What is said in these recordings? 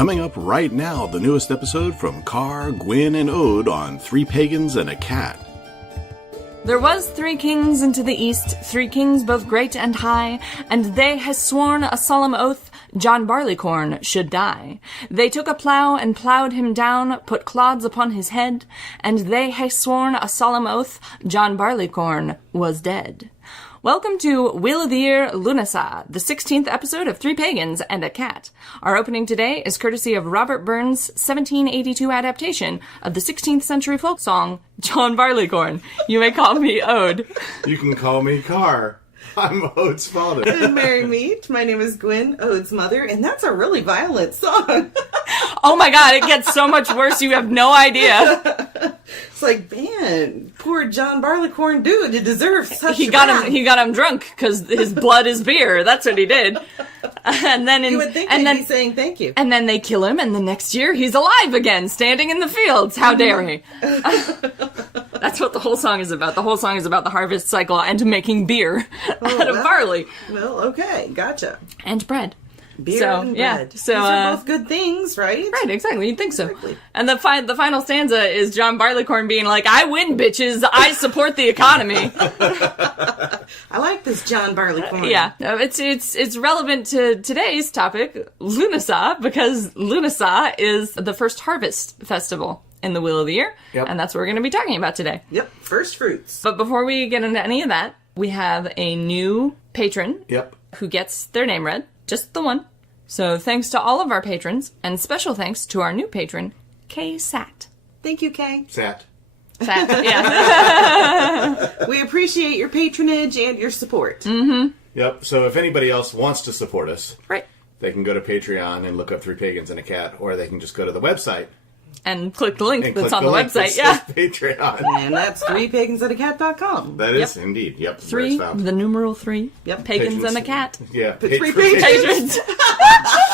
Coming up right now, the newest episode from Car, Gwyn, and Ode on Three Pagans and a Cat. There was 3 kings into the east, 3 kings both great and high, and they has sworn a solemn oath John Barleycorn should die. They took a plough and ploughed him down, put clods upon his head, and they has sworn a solemn oath John Barleycorn was dead. Welcome to Wheel of the Year Lughnasadh, the 16th episode of Three Pagans and a Cat. Our opening today is courtesy of Robert Burns' 1782 adaptation of the 16th century folk song, John Barleycorn. You may call me Ode. You can call me Car. I'm Ode's father. And merry meet. My name is Gwyn, Ode's mother, and that's a really violent song. Oh my god, it gets so much worse, you have no idea. It's like, man, poor John Barleycorn dude, he deserves such He got him drunk, because his blood is beer. That's what he did. And then you would think he'd be saying thank you. And then they kill him, and the next year he's alive again, standing in the fields. How dare he? That's what the whole song is about. The whole song is about the harvest cycle and making beer out of barley. Well, okay, gotcha. And bread. Beer and bread. So, these are both good things, right? Right, exactly. You'd think so. Exactly. And the final stanza is John Barleycorn being like, I win, bitches. I support the economy. I like this John Barleycorn. Yeah. It's relevant to today's topic, Lughnasadh, because Lughnasadh is the first harvest festival in the Wheel of the Year. Yep. And that's what we're going to be talking about today. Yep, first fruits. But before we get into any of that, we have a new patron who gets their name read. Just the one. So thanks to all of our patrons, and special thanks to our new patron, Kay Sat. Thank you, Kay. Sat, yeah. We appreciate your patronage and your support. Mm-hmm. Yep, so if anybody else wants to support us, Right. they can go to Patreon and look up Three Pagans and a Cat, or they can just go to the website. And click the link And that's click on the link website, that says Patreon. And that's threepagansandacat.com. That is indeed, yep. Where 3, it's found. the numeral 3. Yep. Pagans and a cat. Yeah. But three patrons. Patrons.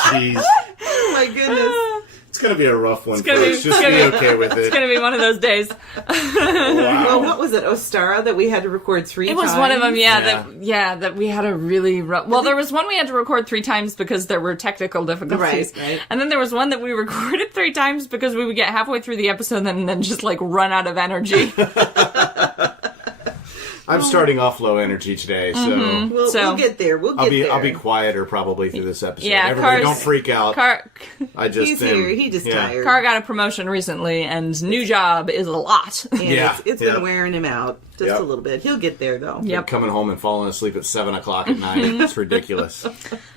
Jeez. Oh my goodness. It's going to be a rough one It's gonna be- folks. Just it's be gonna be- okay with it. It's going to be one of those days. Well, Wow. what was it, Ostara, that we had to record 3 It times? was one of them, Yeah. that we had a really rough... Well, there was one we had to record 3 times because there were technical difficulties. Right. And then there was one that we recorded 3 times because we would get halfway through the episode and then just, like, run out of energy. I'm starting off low energy today, so Mm-hmm. We'll get there. We'll get there. I'll be quieter probably through this episode. Yeah, Everybody Car's- don't freak out. I just He's here. He just tired. Carr got a promotion recently, and new job is a lot. And Yeah, it's yeah. been wearing him out just Yep. a little bit. He'll get there, though. Yep. Coming home and falling asleep at 7 o'clock at night. It's ridiculous.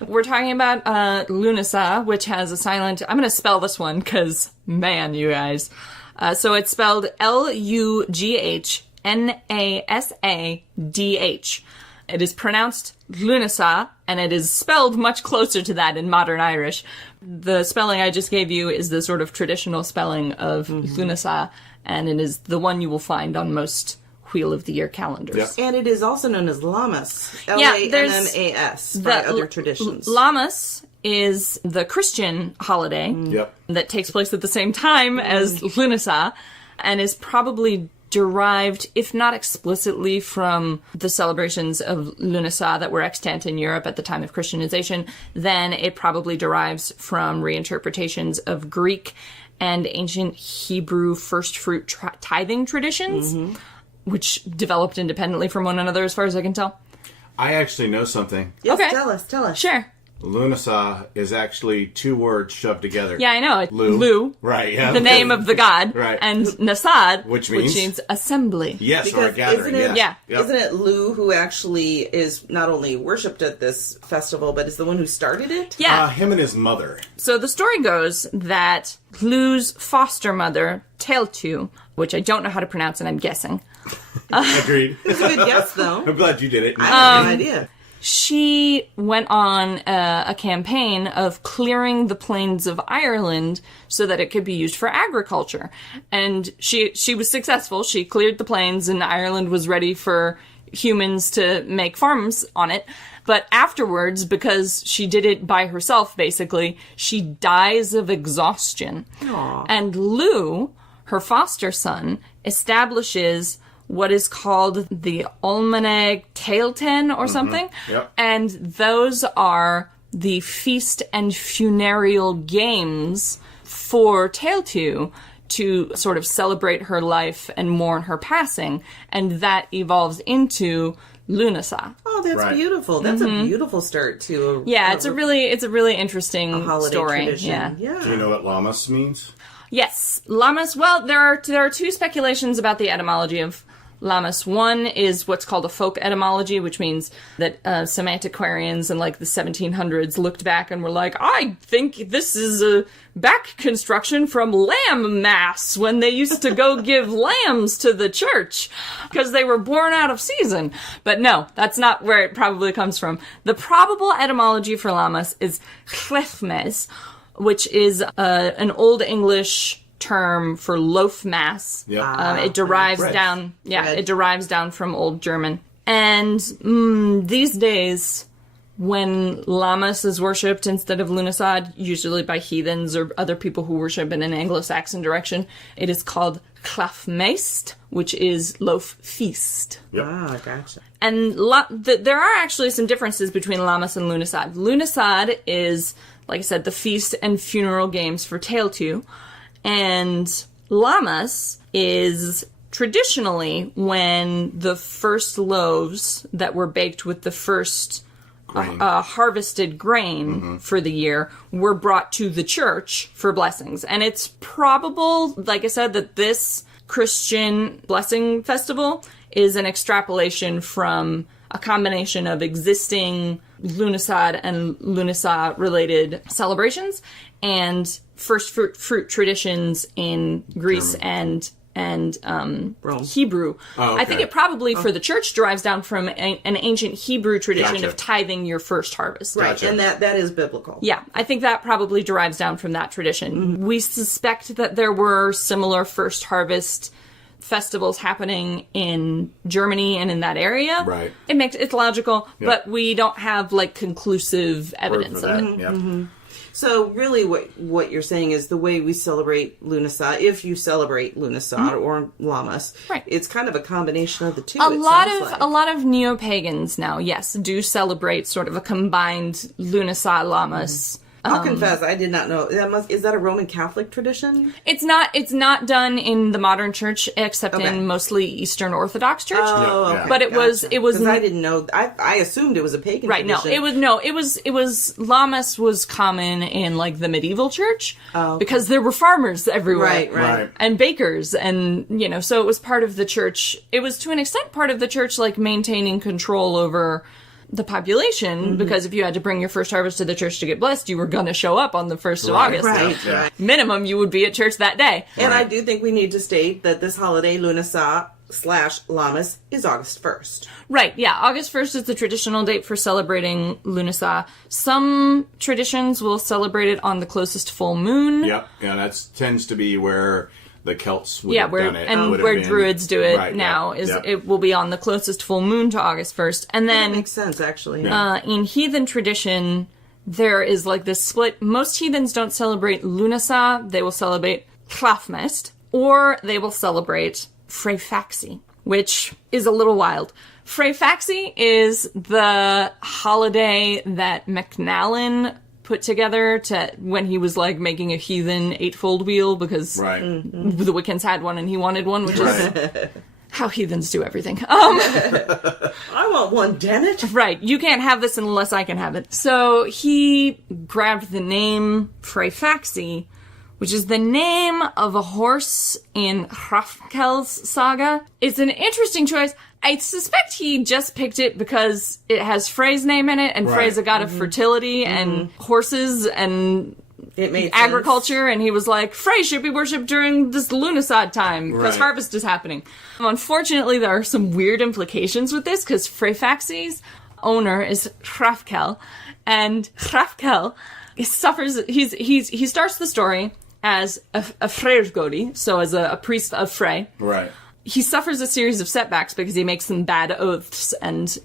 We're talking about Lughnasadh, which has a silent... I'm going to spell this one, because, man, you guys. So it's spelled Lughnasadh. It is pronounced Lughnasadh, and it is spelled much closer to that in modern Irish. The spelling I just gave you is the sort of traditional spelling of Lughnasadh, and it is the one you will find on most Wheel of the Year calendars. Yep. And it is also known as Lammas. Yeah, there's Lammas by other traditions. Lammas is the Christian holiday Yep. that takes place at the same time as Lughnasadh, and is probably derived, if not explicitly, from the celebrations of Lughnasadh that were extant in Europe at the time of Christianization, then it probably derives from reinterpretations of Greek and ancient Hebrew first fruit tithing traditions, which developed independently from one another, as far as I can tell. I actually know something. Yes, Okay. tell us. Sure. Lughnasadh is actually 2 words shoved together. Yeah, I know. It's Lu. Right, yeah. the name of the god, Right. and Nasad, Which means? assembly. Yes, or a Because gathering, isn't it, yes. Yeah. Yep. Isn't it Lou who actually is not only worshipped at this festival, but is the one who started it? Yeah. Him and his mother. So the story goes that Lou's foster mother, Tailtu, which I don't know how to pronounce, and I'm guessing, Agreed. It's a good guess, though. I'm glad you did it. I have no idea. she went on a campaign of clearing the plains of Ireland so that it could be used for agriculture. And she was successful. She cleared the plains, and Ireland was ready for humans to make farms on it. But afterwards, because she did it by herself, basically, she dies of exhaustion. Aww. And Lou, her foster son, establishes what is called the Almanag Tailten or something. Yep. And those are the feast and funereal games for Teal'c to sort of celebrate her life and mourn her passing, and that evolves into Lughnasadh. Oh, that's beautiful. That's a beautiful start to It's a really interesting holiday story. tradition. Yeah. Do you know what Lammas means? Yes, Lammas. Well, there are two speculations about the etymology of Lammas. One is what's called a folk etymology, which means that some antiquarians in like the 1700s looked back and were like, I think this is a back construction from lamb mass, when they used to go give lambs to the church because they were born out of season. But no, that's not where it probably comes from. The probable etymology for Lammas is chlefmes, which is an Old English term for loaf mass. Yep. It derives Bread. down. Yeah, Bread. it derives down from Old German. And these days, when Lammas is worshipped instead of Lughnasadh, usually by heathens or other people who worship in an Anglo-Saxon direction, it is called Clafmeist, which is loaf feast. Yep. Ah, gotcha. And there are actually some differences between Lammas and Lughnasadh. Lughnasadh is, like I said, the feast and funeral games for Teal'c. And Lammas is traditionally when the first loaves that were baked with the first harvested grain for the year were brought to the church for blessings. And it's probable, like I said, that this Christian blessing festival is an extrapolation from a combination of existing Lughnasadh and Lughnasadh related celebrations and first fruit traditions in Greece and Rome. Hebrew. Oh, okay. I think it probably for the church derives down from an ancient Hebrew tradition Gotcha. of tithing your first harvest. Right, Gotcha. and that is biblical. Yeah, I think that probably derives down from that tradition. We suspect that there were similar first harvest festivals happening in Germany and in that area. Right. It's logical, but we don't have like conclusive evidence of it. Yep. So really what you're saying is the way we celebrate Lughnasadh, if you celebrate Lughnasadh or Lammas, Right. it's kind of a combination of the two. A lot of neo-pagans now, yes, do celebrate sort of a combined Lughnasadh Lammas. I'll confess, I did not know. Is that a Roman Catholic tradition? It's not done in the modern church, except Okay. in mostly Eastern Orthodox church. Oh, Yeah. okay. But it was- Gotcha. it was 'Cause I didn't know. I assumed it was a pagan Right, tradition. it was Lammas was common in like the medieval church Oh, okay. because there were farmers everywhere. Right. Right. And bakers and so it was part of the church. It was to an extent part of the church like maintaining control over the population because if you had to bring your first harvest to the church to get blessed, you were going to show up on the 1st of August. Right, Yeah. right. Minimum, you would be at church that day. And I do think we need to state that this holiday, Lughnasadh/Lammas, is August 1st. Right, yeah. August 1st is the traditional date for celebrating Lughnasadh. Some traditions will celebrate it on the closest full moon. Yep. Yeah, that tends to be where the Celts would Yeah, have where done it. and Would have where been- druids do it Right, now yeah, is yeah. it will be on the closest full moon to August 1st. And That then makes sense, actually. in heathen tradition, there is like this split. Most heathens don't celebrate Lughnasadh. They will celebrate Clafmest, or they will celebrate Freyfaxi, which is a little wild. Freyfaxi is the holiday that McNallen put together to when he was like making a heathen eightfold wheel because Right. the Wiccans had one and he wanted one, which is Right. how heathens do everything. I want one, damn it. Right, you can't have this unless I can have it. So he grabbed the name Freyfaxi, which is the name of a horse in Hrafnkel's saga. It's an interesting choice. I suspect he just picked it because it has Frey's name in it, and Right. Frey's a god of fertility and horses and It made agriculture, and he was like, Frey should be worshipped during this Lughnasadh time because Right. harvest is happening. Unfortunately, there are some weird implications with this because Freyfaxi's owner is Hrafkel, and Hrafkel suffers. He starts the story as a Freyrgodi, so as a priest of Frey. Right. He suffers a series of setbacks because he makes some bad oaths, and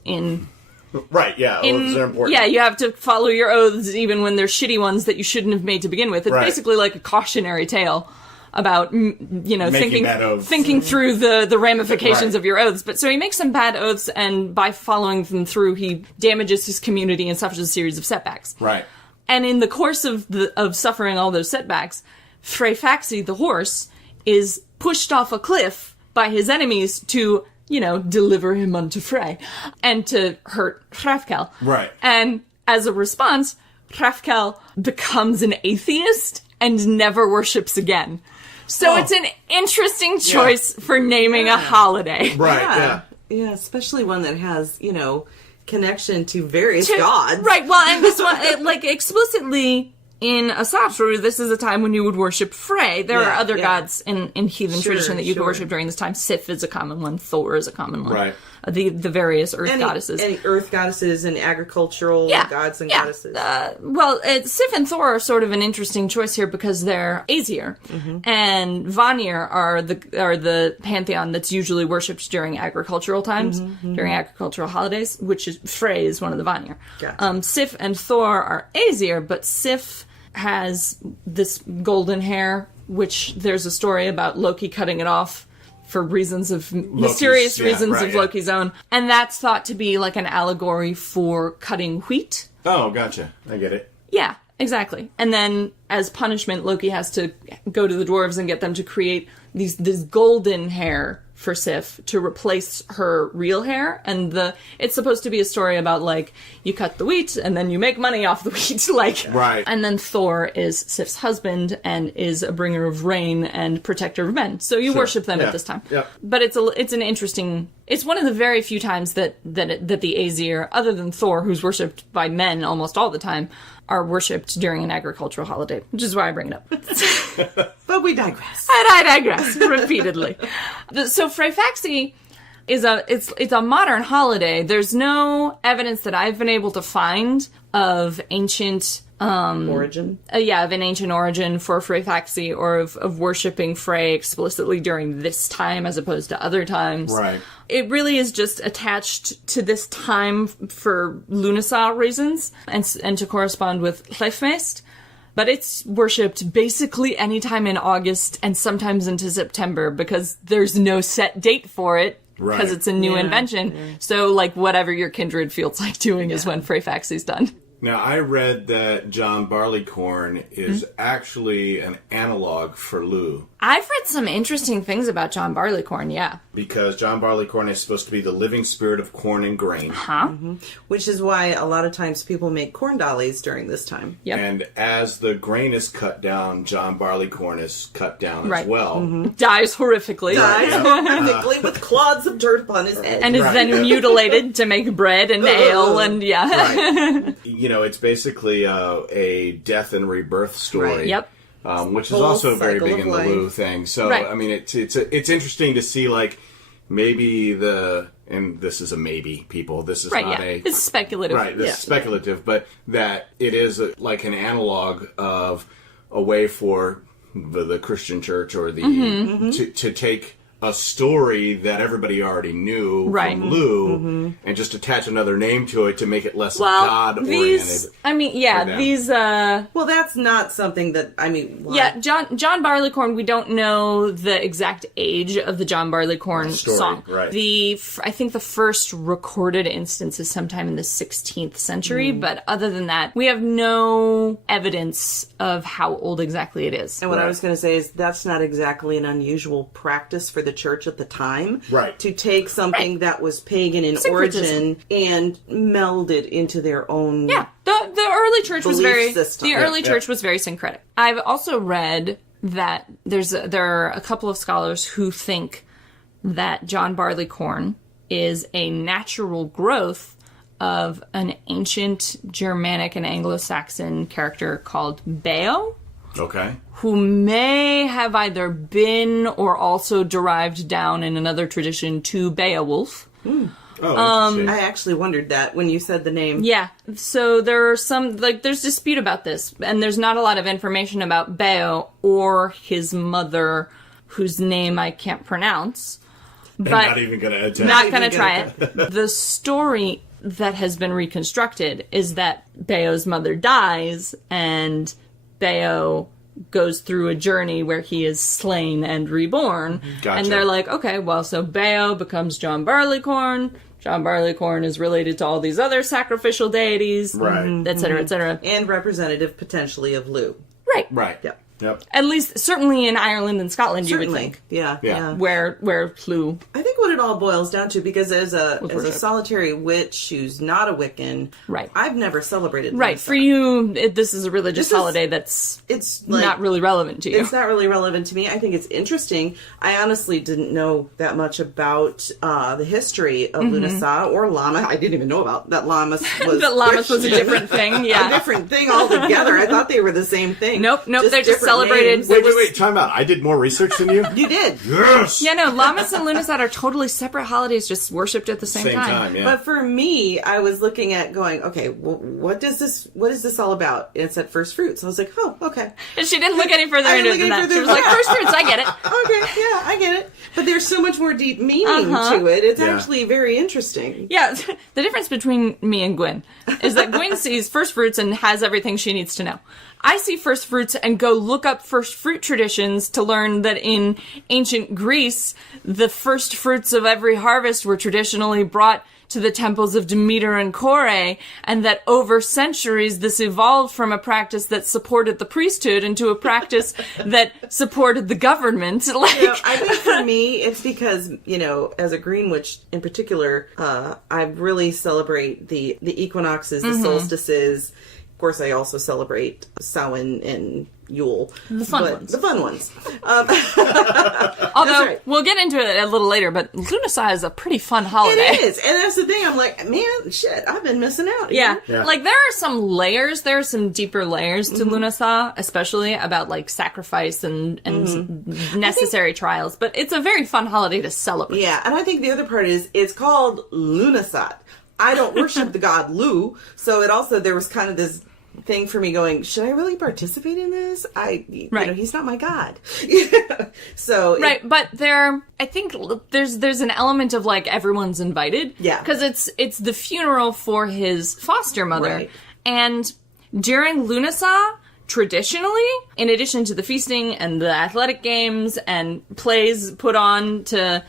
Right, yeah. Oaths are important. yeah, you have to follow your oaths even when they're shitty ones that you shouldn't have made to begin with. It's Right. basically like a cautionary tale about, thinking through the ramifications of your oaths. But so he makes some bad oaths, and by following them through, he damages his community and suffers a series of setbacks. Right. And in the course of suffering all those setbacks, Freyfaxi, the horse, is pushed off a cliff by his enemies to, deliver him unto Frey, and to hurt Hrafkel. Right. And as a response, Hrafkel becomes an atheist and never worships again. So it's an interesting choice for naming a holiday. Right, Yeah, especially one that has, connection to various gods. Right, well, and this one, explicitly in Asatru, this is a time when you would worship Frey. There are other gods in heathen tradition that you could worship during this time. Sif is a common one. Thor is a common one. Right. The various earth goddesses. Any earth goddesses and agricultural gods and goddesses. Sif and Thor are sort of an interesting choice here because they're Aesir. And Vanir are the pantheon that's usually worshipped during agricultural times, during agricultural holidays, which is Frey is one of the Vanir. Gotcha. Sif and Thor are Aesir, but Sif has this golden hair, which there's a story about Loki cutting it off for mysterious reasons of Loki's own. And that's thought to be like an allegory for cutting wheat. Oh, gotcha. I get it. Yeah, exactly. And then as punishment, Loki has to go to the dwarves and get them to create this golden hair for Sif to replace her real hair. And it's supposed to be a story about, like, you cut the wheat and then you make money off the wheat. Right. And then Thor is Sif's husband and is a bringer of rain and protector of men. So you worship them at this time. Yep. But it's one of the very few times that the Aesir, other than Thor, who's worshipped by men almost all the time, are worshipped during an agricultural holiday, which is why I bring it up. But we digress. And I digress repeatedly. So Freyfaxi is a modern holiday. There's no evidence that I've been able to find of ancient origin. Of an ancient origin for Freyfaxi, or of worshipping Frey explicitly during this time as opposed to other times. Right. It really is just attached to this time for Lughnasadh reasons and to correspond with Hleifmeist. But it's worshipped basically anytime in August and sometimes into September because there's no set date for it because it's a new invention. Yeah. So, whatever your kindred feels like doing is when Freyfaxi's done. Now, I read that John Barleycorn is actually an analog for Lugh. I've read some interesting things about John Barleycorn, yeah. Because John Barleycorn is supposed to be the living spirit of corn and grain. Huh? Which is why a lot of times people make corn dollies during this time. Yep. And as the grain is cut down, John Barleycorn is cut down as well. Dies horrifically. Horrifically with clods of dirt upon his head. And is then mutilated to make bread and ale and It's basically a death and rebirth story. Right. Yep. Which is also very big in the Lugh thing. So, I mean, it's interesting to see, maybe and this is a maybe, people. This is not it's speculative. Right, this is speculative, but that it is like an analog of a way for the Christian church or to take a story that everybody already knew from Lugh and just attach another name to it to make it less God-oriented. Well, that's not something that, John Barleycorn, we don't know the exact age of the John Barleycorn song. Right. I think the first recorded instance is sometime in the 16th century, but other than that, we have no evidence of how old exactly it is. And what I was going to say is that's not exactly an unusual practice for the church at the time. Right. To take something that was pagan in origin and meld it into their own the early church was very system. Church was very syncretic. I've also read that there are a couple of scholars who think that John Barleycorn is a natural growth of an ancient Germanic and Anglo-Saxon character called Beo. Okay. Who may have either been or also derived down in another tradition to Beowulf. Oh, interesting. I actually wondered that when you said the name. Yeah. So there are there's dispute about this, and there's not a lot of information about Beo or his mother, whose name I can't pronounce. But not even going to attempt. Not going to try it. The story that has been reconstructed is that Beo's mother dies, and Beo goes through a journey where he is slain and reborn. Gotcha. And they're like, okay, well, so Baio becomes John Barleycorn. John Barleycorn is related to all these other sacrificial deities, Right. et cetera, et cetera. And representative potentially of Lugh. Right. Right. Yep. Yep. At least, certainly in Ireland and Scotland, you would Certainly. think. Yeah. Yeah. Where Lugh. I think what it all boils down to, because as a worship. solitary witch who's not a Wiccan, Right. I've never celebrated Right. Lughnasadh. For you, this is a religious This is- holiday that's It's like, not really relevant to you. It's not really relevant to me. I think it's interesting. I honestly didn't know that much about the history of Lughnasadh or Lammas. I didn't even know about that Lammas was That Lammas was a Christian. different thing, A yeah. different thing altogether. I thought they were the same thing. Nope, they're just different celebrated. names. Wait, time out. I did more research than you? You did. Yes! Yeah, no, Lammas and Lughnasadh are totally separate holidays, just worshipped at the same time. yeah. But for me, I was looking at going, okay, well, what is this all about? And it said first fruits. I was like, oh, okay. And she didn't look any further I into didn't it than look that. any She was further. like, first fruits, I get it. Okay, yeah, I get it. But there's so much more deep meaning to it. It's Yeah. actually very interesting. Yeah, the difference between me and Gwyn is that Gwyn sees first fruits and has everything she needs to know. I see first fruits and go look up first fruit traditions to learn that in ancient Greece, the first fruits of every harvest were traditionally brought to the temples of Demeter and Kore, and that over centuries this evolved from a practice that supported the priesthood into a practice that supported the government. Like, You know, I think for me, it's because, as a green witch in particular, I really celebrate the equinoxes, the solstices. Of course, I also celebrate Samhain and Yule. The fun ones. The fun ones. although right. we'll get into it a little later, but Lughnasadh is a pretty fun holiday. It is. And that's the thing. I'm like, man, shit, I've been missing out. Yeah. Yeah. Like there are some layers, there are some deeper layers to Lughnasadh, especially about like sacrifice and necessary trials, but it's a very fun holiday to celebrate. Yeah, and I think the other part is it's called Lughnasadh. I don't worship the god Lu, so there was kind of this thing for me going, should I really participate in this? He's not my god. So Right, but I think there's an element of like everyone's invited. Yeah. Because it's the funeral for his foster mother. Right. And during Lughnasadh, traditionally, in addition to the feasting and the athletic games and plays put on to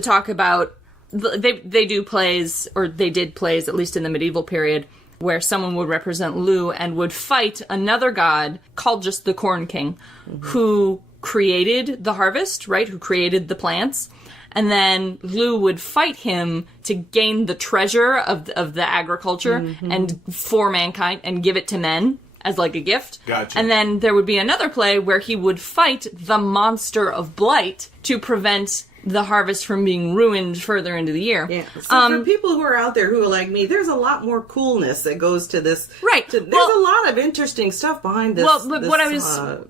talk about, they do plays, or they did plays, at least in the medieval period, where someone would represent Lu and would fight another god called just the Corn King, who created the harvest, right? Who created the plants. And then Lu would fight him to gain the treasure of the agriculture and for mankind and give it to men as like a gift. Gotcha. And then there would be another play where he would fight the monster of blight to prevent the harvest from being ruined further into the year. Yeah. So for people who are out there who are like me, there's a lot more coolness that goes to this. Right. There's a lot of interesting stuff behind this. Well, but this, what I was-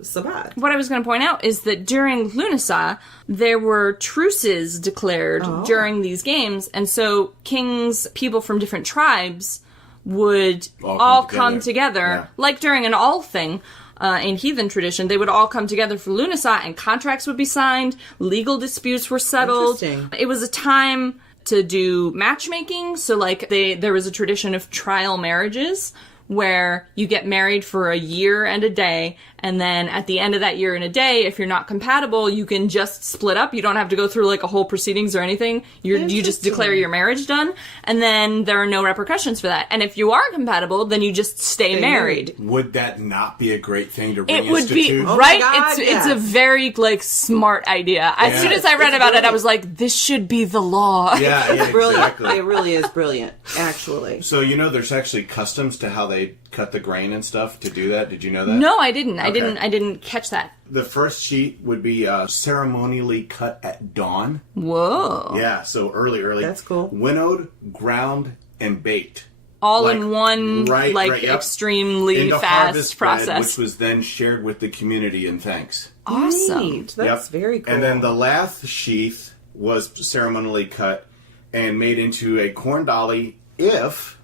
Sabbath. What I was going to point out is that during Lughnasadh, there were truces declared during these games, and so kings, people from different tribes, would all come together. Yeah. Like during an all thing. In heathen tradition, they would all come together for Lughnasadh, and contracts would be signed, legal disputes were settled. Interesting. It was a time to do matchmaking, so like there was a tradition of trial marriages, where you get married for a year and a day, and then at the end of that year and a day, if you're not compatible, you can just split up. You don't have to go through like a whole proceedings or anything. You just declare your marriage done, and then there are no repercussions for that. And if you are compatible, then you just stay married. Would that not be a great thing to It would be reinstitute? right. God, It's a very like smart idea. As soon as I read about it, I was like, "This should be the law." Yeah, Brilliant. exactly. It really is brilliant, actually. So there's actually customs to how they cut the grain and stuff to do that. Did you know that? No, I didn't. Okay. I didn't catch that. The first sheet would be ceremonially cut at dawn. Whoa! Yeah, so early. That's cool. Winnowed, ground, and baked. All Like, in one, right, yep. extremely Into fast harvest bread, process. which was then shared with the community in thanks. Awesome. Neat. That's Yep. very cool. And then the last sheath was ceremonially cut and made into a corn dolly if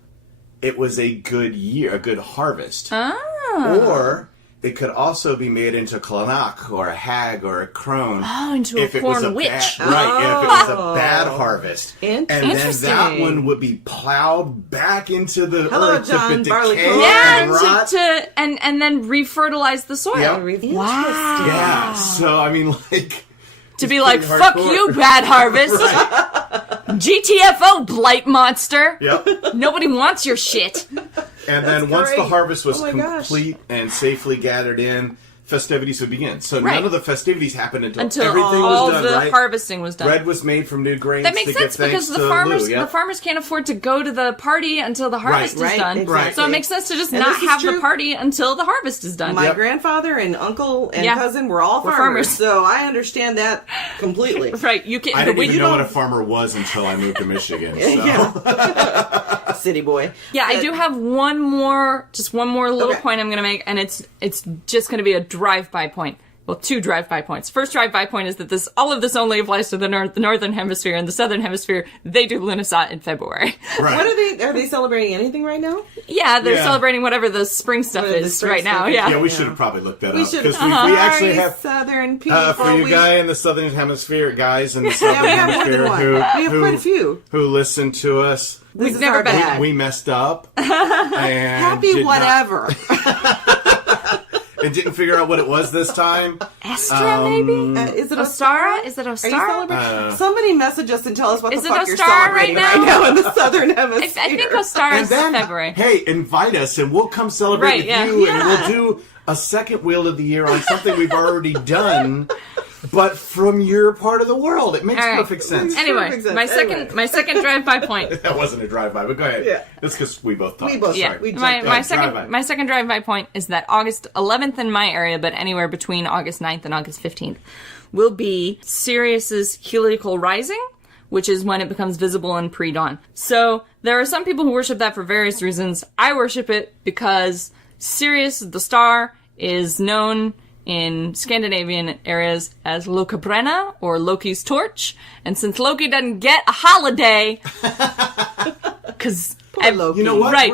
it was a good year, a good harvest. Ah. Or it could also be made into a Clannach or a hag or a crone. Oh, into a corn witch. Right, if it was a bad harvest. And then Interesting. that one would be plowed back into the earth John to Barleycorn. decay Yeah, and rot. and then refertilize the soil. Yep. Wow. Yeah, so I mean, like... To be it's like, pretty fuck hardcore. you, bad harvest. GTFO, blight monster. Yep. Nobody wants your shit. And then once the great. harvest was Oh my gosh. complete and safely gathered in, festivities would begin. So Right. none of the festivities happened until Until everything all was done, the right? harvesting was done. Bread was made from new grains That makes to sense give because thanks the to farmers Lou, yeah? the farmers can't afford to go to the party until the harvest is Right, done. exactly. So it makes sense to just And not this is have the true. party until the harvest is done. My Yep. grandfather and uncle and Yeah. cousin were all We're farmers, farmers. so I understand that completely. Right, you can. I didn't when even you know don't- what a farmer was until I moved to Michigan. So. City boy. Yeah, I But- do have one more little Okay. point I'm going to make, and it's just going to be a drive-by point. Well, 2 drive-by points. First drive-by point is that all of this only applies to the northern hemisphere, and the southern hemisphere, they do Lughnasadh in February. Right. What are they celebrating anything right now? Yeah, they're Yeah. celebrating whatever the spring stuff Whatever the is spring right stuff now. is. Yeah. Yeah, we should have probably looked that We up should because have. we actually have Southern people. for you guys in the southern hemisphere, guys in the southern we have more than hemisphere one. who We have quite a few. who listen to us. This We've is never our been- bag. We messed up. And Happy did not- whatever. and didn't figure out what it was this time. Estra, maybe? Is it Ostara? Is it Are you Ostara? celebrating? Somebody message us and tell us what Is the it fuck you're Ostara celebrating right right now? now in the southern hemisphere. I think Ostara And is then, February. hey, invite us and we'll come celebrate Right, with yeah. you, Yeah. and we'll do a second wheel of the year on something we've already done, but from your part of the world. It makes All right. perfect sense. Anyway, Perfect sense. my second drive-by point. That wasn't a drive-by, but go ahead. Yeah. That's because we both talked. We both Yeah, Sorry, we my jumped in. drive-by. second drive-by point is that August 11th in my area, but anywhere between August 9th and August 15th, will be Sirius's heliacal rising, which is when it becomes visible in pre-dawn. So there are some people who worship that for various reasons. I worship it because Sirius, the star, is known in Scandinavian areas as Lokabrenna, or Loki's torch. And since Loki doesn't get a holiday, because Loki. You know what? Right.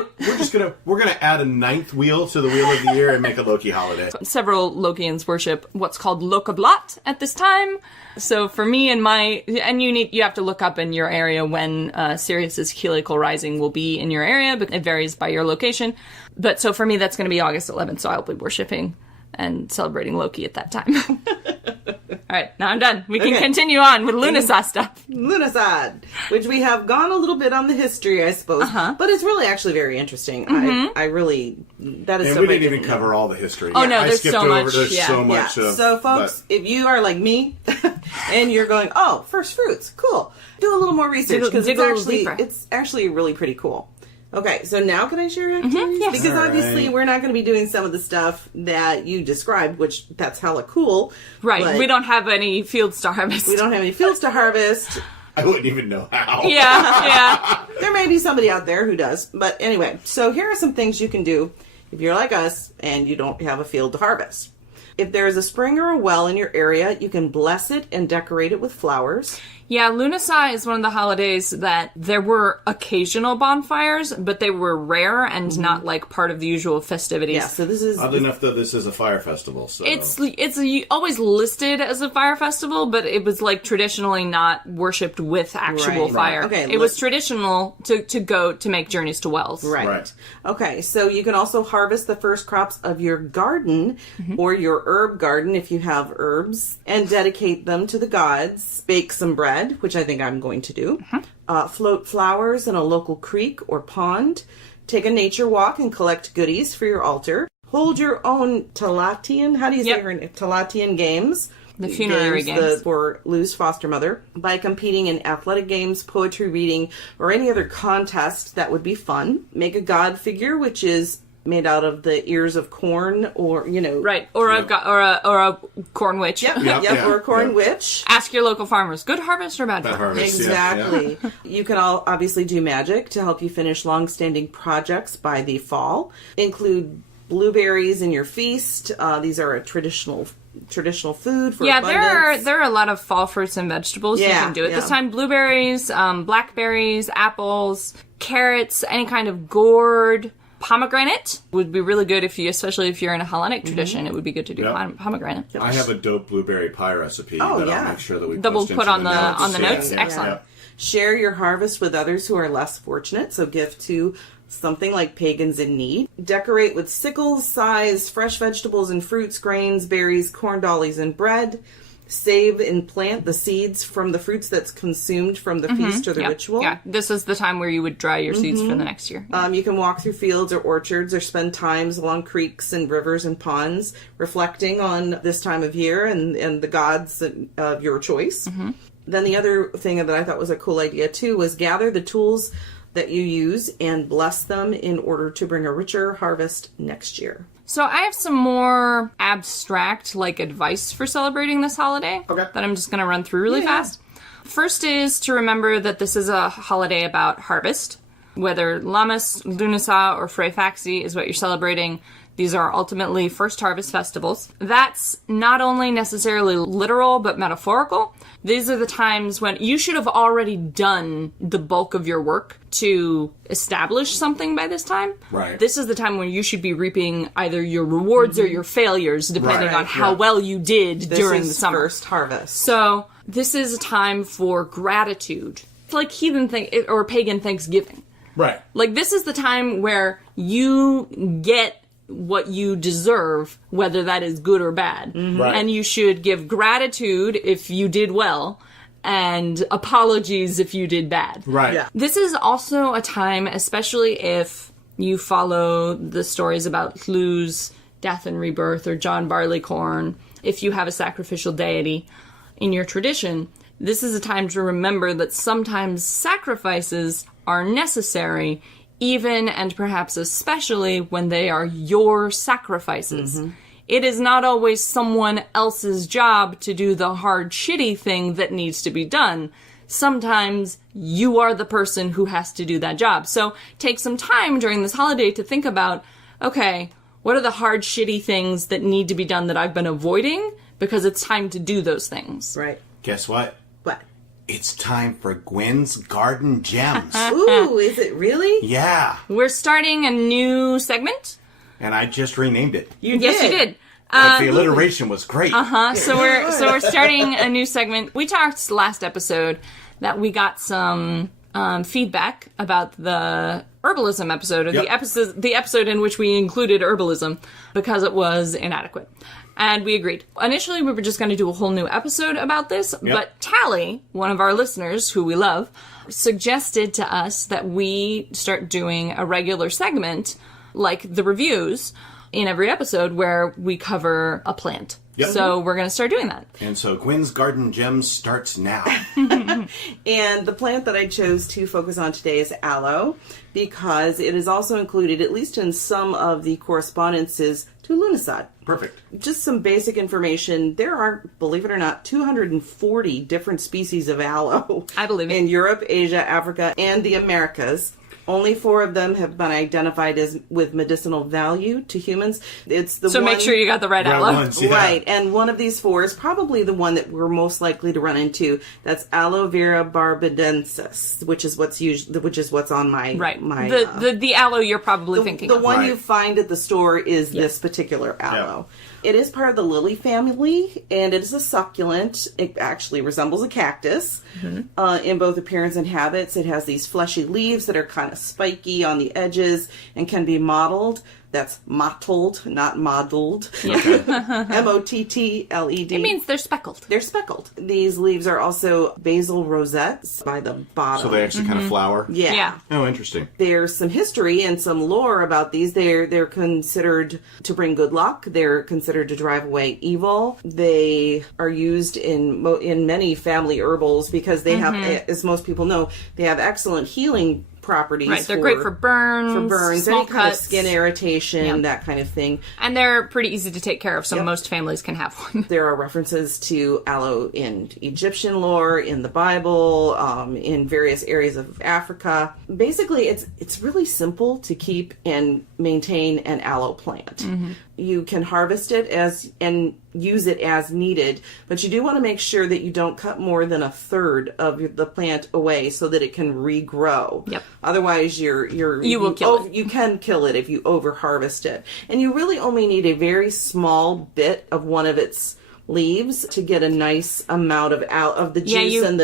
We're gonna add a 9th wheel to the wheel of the year and make a Loki holiday. several Lokians worship what's called Lokablot at this time. So for me and you have to look up in your area when Sirius's heliacal rising will be in your area, but it varies by your location. But so for me, that's going to be August 11th, so I'll be worshiping and celebrating Loki at that time. All right, now I'm done. We can Okay. continue on with Lughnasadh stuff. Lughnasadh, which we have gone a little bit on the history, I suppose, but it's really actually very interesting. I really, that is And so we great didn't to even know. cover all the history. Oh, no, I there's skipped so over. much, There's yeah. so Yeah. much. So, folks, if you are like me and you're going, oh, first fruits, cool, do a little more research because dig a little it's deeper. actually really pretty cool. Okay, so now can I share activities? yes. Because All obviously right. we're not going to be doing some of the stuff that you described, which that's hella cool. Right, but we don't have any fields to harvest. we don't have any fields to harvest. I wouldn't even know how. Yeah. There may be somebody out there who does. But anyway, so here are some things you can do if you're like us and you don't have a field to harvest. If there is a spring or a well in your area, you can bless it and decorate it with flowers. Yeah, Lughnasadh is one of the holidays that there were occasional bonfires, but they were rare and not like part of the usual festivities. Yeah, so this is... Oddly enough, though, this is a fire festival. So It's always listed as a fire festival, but it was like traditionally not worshipped with actual Right. fire. Okay, it was traditional to go to make journeys to wells. Right. Okay, so you can also harvest the first crops of your garden or your herb garden if you have herbs and dedicate them to the gods. Bake some bread, which I think I'm going to do. Float flowers in a local creek or pond. Take a nature walk and collect goodies for your altar. Hold your own Talatian, how do you say Yep. her name? Talatian games. The funerary games. For Lou's foster mother, by competing in athletic games, poetry reading, or any other contest that would be fun. Make a god figure, which is made out of the ears of corn, or Right, or a corn witch. Yep, Yep, or a corn yep. witch. Ask your local farmers, good harvest or bad Bad harvest? harvest. yeah, yeah. Exactly. You can all obviously do magic to help you finish long-standing projects by the fall. Include blueberries in your feast. These are a traditional food for Yeah, abundance. there are a lot of fall fruits and vegetables you Yeah, can do at this yeah. time. Blueberries, blackberries, apples, carrots, any kind of gourd. Pomegranate would be really good especially if you're in a Hellenic tradition. It would be good to do pomegranate. I have a dope blueberry pie recipe that I'll make sure that we'll put on the notes. Excellent. Yeah. Share your harvest with others who are less fortunate. So give to something like pagans in need. Decorate with sickles, scythes, fresh vegetables and fruits, grains, berries, corn dollies, and bread. Save and plant the seeds from the fruits that's consumed from the feast or the ritual. Yeah, this is the time where you would dry your seeds for the next year. You can walk through fields or orchards or spend times along creeks and rivers and ponds reflecting on this time of year and the gods of your choice. Then the other thing that I thought was a cool idea too was gather the tools that you use and bless them in order to bring a richer harvest next year. So I have some more abstract, advice for celebrating this holiday that I'm just going to run through really fast. First is to remember that this is a holiday about harvest. Whether Lammas, Lughnasadh, or Freyfaxi is what you're celebrating, these are ultimately first harvest festivals. That's not only necessarily literal, but metaphorical. These are the times when you should have already done the bulk of your work to establish something by this time. Right. This is the time when you should be reaping either your rewards or your failures, depending on how well you did during the summer. First harvest. So this is a time for gratitude. It's like or pagan Thanksgiving. Right. This is the time where you get what you deserve, whether that is good or bad. Right. And you should give gratitude if you did well, and apologies if you did bad. Right. Yeah. This is also a time, especially if you follow the stories about Llu's death and rebirth, or John Barleycorn, if you have a sacrificial deity in your tradition, this is a time to remember that sometimes sacrifices are necessary, even and perhaps especially when they are your sacrifices. It is not always someone else's job to do the hard, shitty thing that needs to be done. Sometimes you are the person who has to do that job. So take some time during this holiday to think about, okay, what are the hard, shitty things that need to be done that I've been avoiding? Because it's time to do those things. Right. Guess what? What? It's time for Gwyn's Garden Gems. Ooh, is it really? Yeah. We're starting a new segment. And I just renamed it. Yes, you did. But the alliteration was great. So we're starting a new segment. We talked last episode that we got some feedback about the herbalism episode, or the episode in which we included herbalism, because it was inadequate. And we agreed. Initially, we were just going to do a whole new episode about this, but Tally, one of our listeners, who we love, suggested to us that we start doing a regular segment, like the reviews, in every episode where we cover a plant. Yep. So we're going to start doing that. And so Gwyn's Garden Gems starts now. And the plant that I chose to focus on today is aloe, because it is also included, at least in some of the correspondences, to Lughnasadh. Perfect. Just some basic information. There are, believe it or not, 240 different species of aloe. I believe it. In Europe, Asia, Africa, and the Americas. Only 4 of them have been identified as with medicinal value to humans. It's the so one, make sure you got the right aloe. Ones, yeah. Right, and one of these 4 is probably the one that we're most likely to run into. That's aloe vera barbadensis, which is what's on my my the aloe you're probably thinking the of. one you find at the store is this particular aloe. Yeah. It is part of the lily family, and it is a succulent. It actually resembles a cactus in both appearance and habits. It has these fleshy leaves that are kind of spiky on the edges and can be mottled. That's mottled, not modeled. Yeah. M-O-T-T-L-E-D. It means they're speckled. They're speckled. These leaves are also basal rosettes by the bottom. So they actually kind of flower? Yeah. Oh, interesting. There's some history and some lore about these. They're considered to bring good luck. They're considered to drive away evil. They are used in many family herbals because they have, as most people know, they have excellent healing properties. Right, they're great for burns, small any kind of cuts, skin irritation, that kind of thing. And they're pretty easy to take care of, so most families can have one. There are references to aloe in Egyptian lore, in the Bible, in various areas of Africa. Basically, it's really simple to keep and maintain an aloe plant. You can harvest it and use it as needed, but you do want to make sure that you don't cut more than a third of the plant away so that it can regrow. Yep. Otherwise, you will kill it. You can kill it if you over harvest it, and you really only need a very small bit of one of its leaves to get a nice amount of the juice and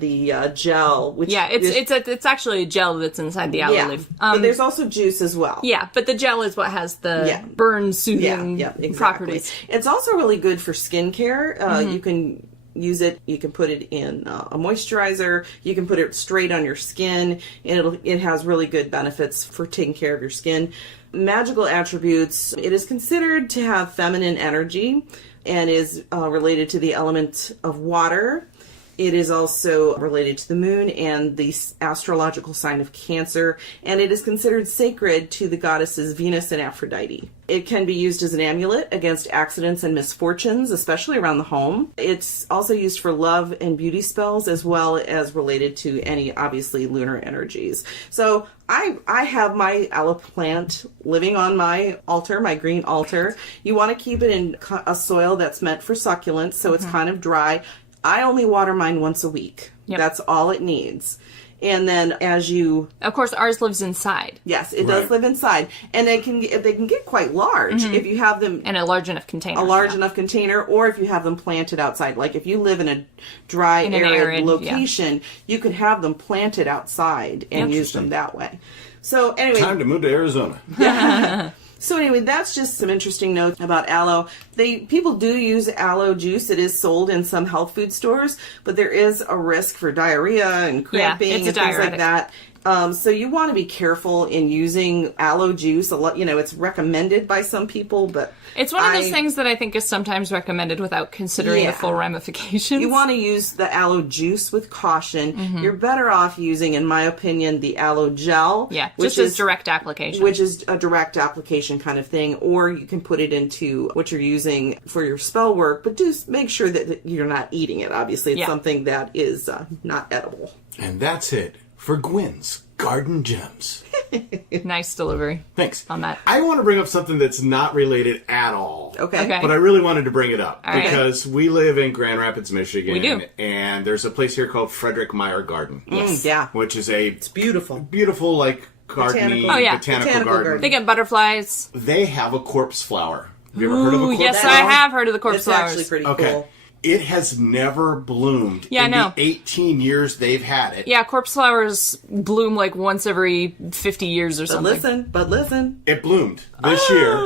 the gel. Which it's actually a gel that's inside the aloe leaf. But there's also juice as well. Yeah, but the gel is what has the burn soothing exactly. properties. It's also really good for skincare. You can use it. You can put it in a moisturizer. You can put it straight on your skin, and it has really good benefits for taking care of your skin. Magical attributes. It is considered to have feminine energy and is related to the element of water. It is also related to the moon and the astrological sign of Cancer, and it is considered sacred to the goddesses Venus and Aphrodite. It can be used as an amulet against accidents and misfortunes, especially around the home. It's also used for love and beauty spells, as well as related to any, obviously, lunar energies. So I have my aloe plant living on my altar, my green altar. You want to keep it in a soil that's meant for succulents, so it's kind of dry. I only water mine once a week. Yep. That's all it needs. And then of course, ours lives inside. Yes, it does live inside. And they can get quite large if you have them in a large enough container. Enough container, or if you have them planted outside. Like if you live in a dry, arid location, you could have them planted outside and use them that way. So anyway, time to move to Arizona. So anyway, that's just some interesting notes about aloe. People do use aloe juice. It is sold in some health food stores, but there is a risk for diarrhea and cramping and things like that. So you want to be careful in using aloe juice. It's recommended by some people, but it's one of those things that I think is sometimes recommended without considering the full ramifications. You want to use the aloe juice with caution. You're better off using, in my opinion, the aloe gel. Yeah, which is direct application. Which is a direct application kind of thing. Or you can put it into what you're using for your spell work, but do make sure that you're not eating it. Obviously, it's something that is not edible. And that's it for Gwyn's Garden Gems. Nice delivery. Thanks. On that. I want to bring up something that's not related at all. Okay. But I really wanted to bring it up all because we live in Grand Rapids, Michigan. We do. And there's a place here called Frederick Meyer Garden. Yes. Which is it's beautiful. Beautiful, garden-y, botanical garden. They get butterflies. They have a corpse flower. Have you ever heard of a corpse yes, flower? I have heard of the corpse flowers. It's actually pretty cool. It has never bloomed in the 18 years they've had it. Yeah, corpse flowers bloom once every 50 years or something. But listen. It bloomed this year.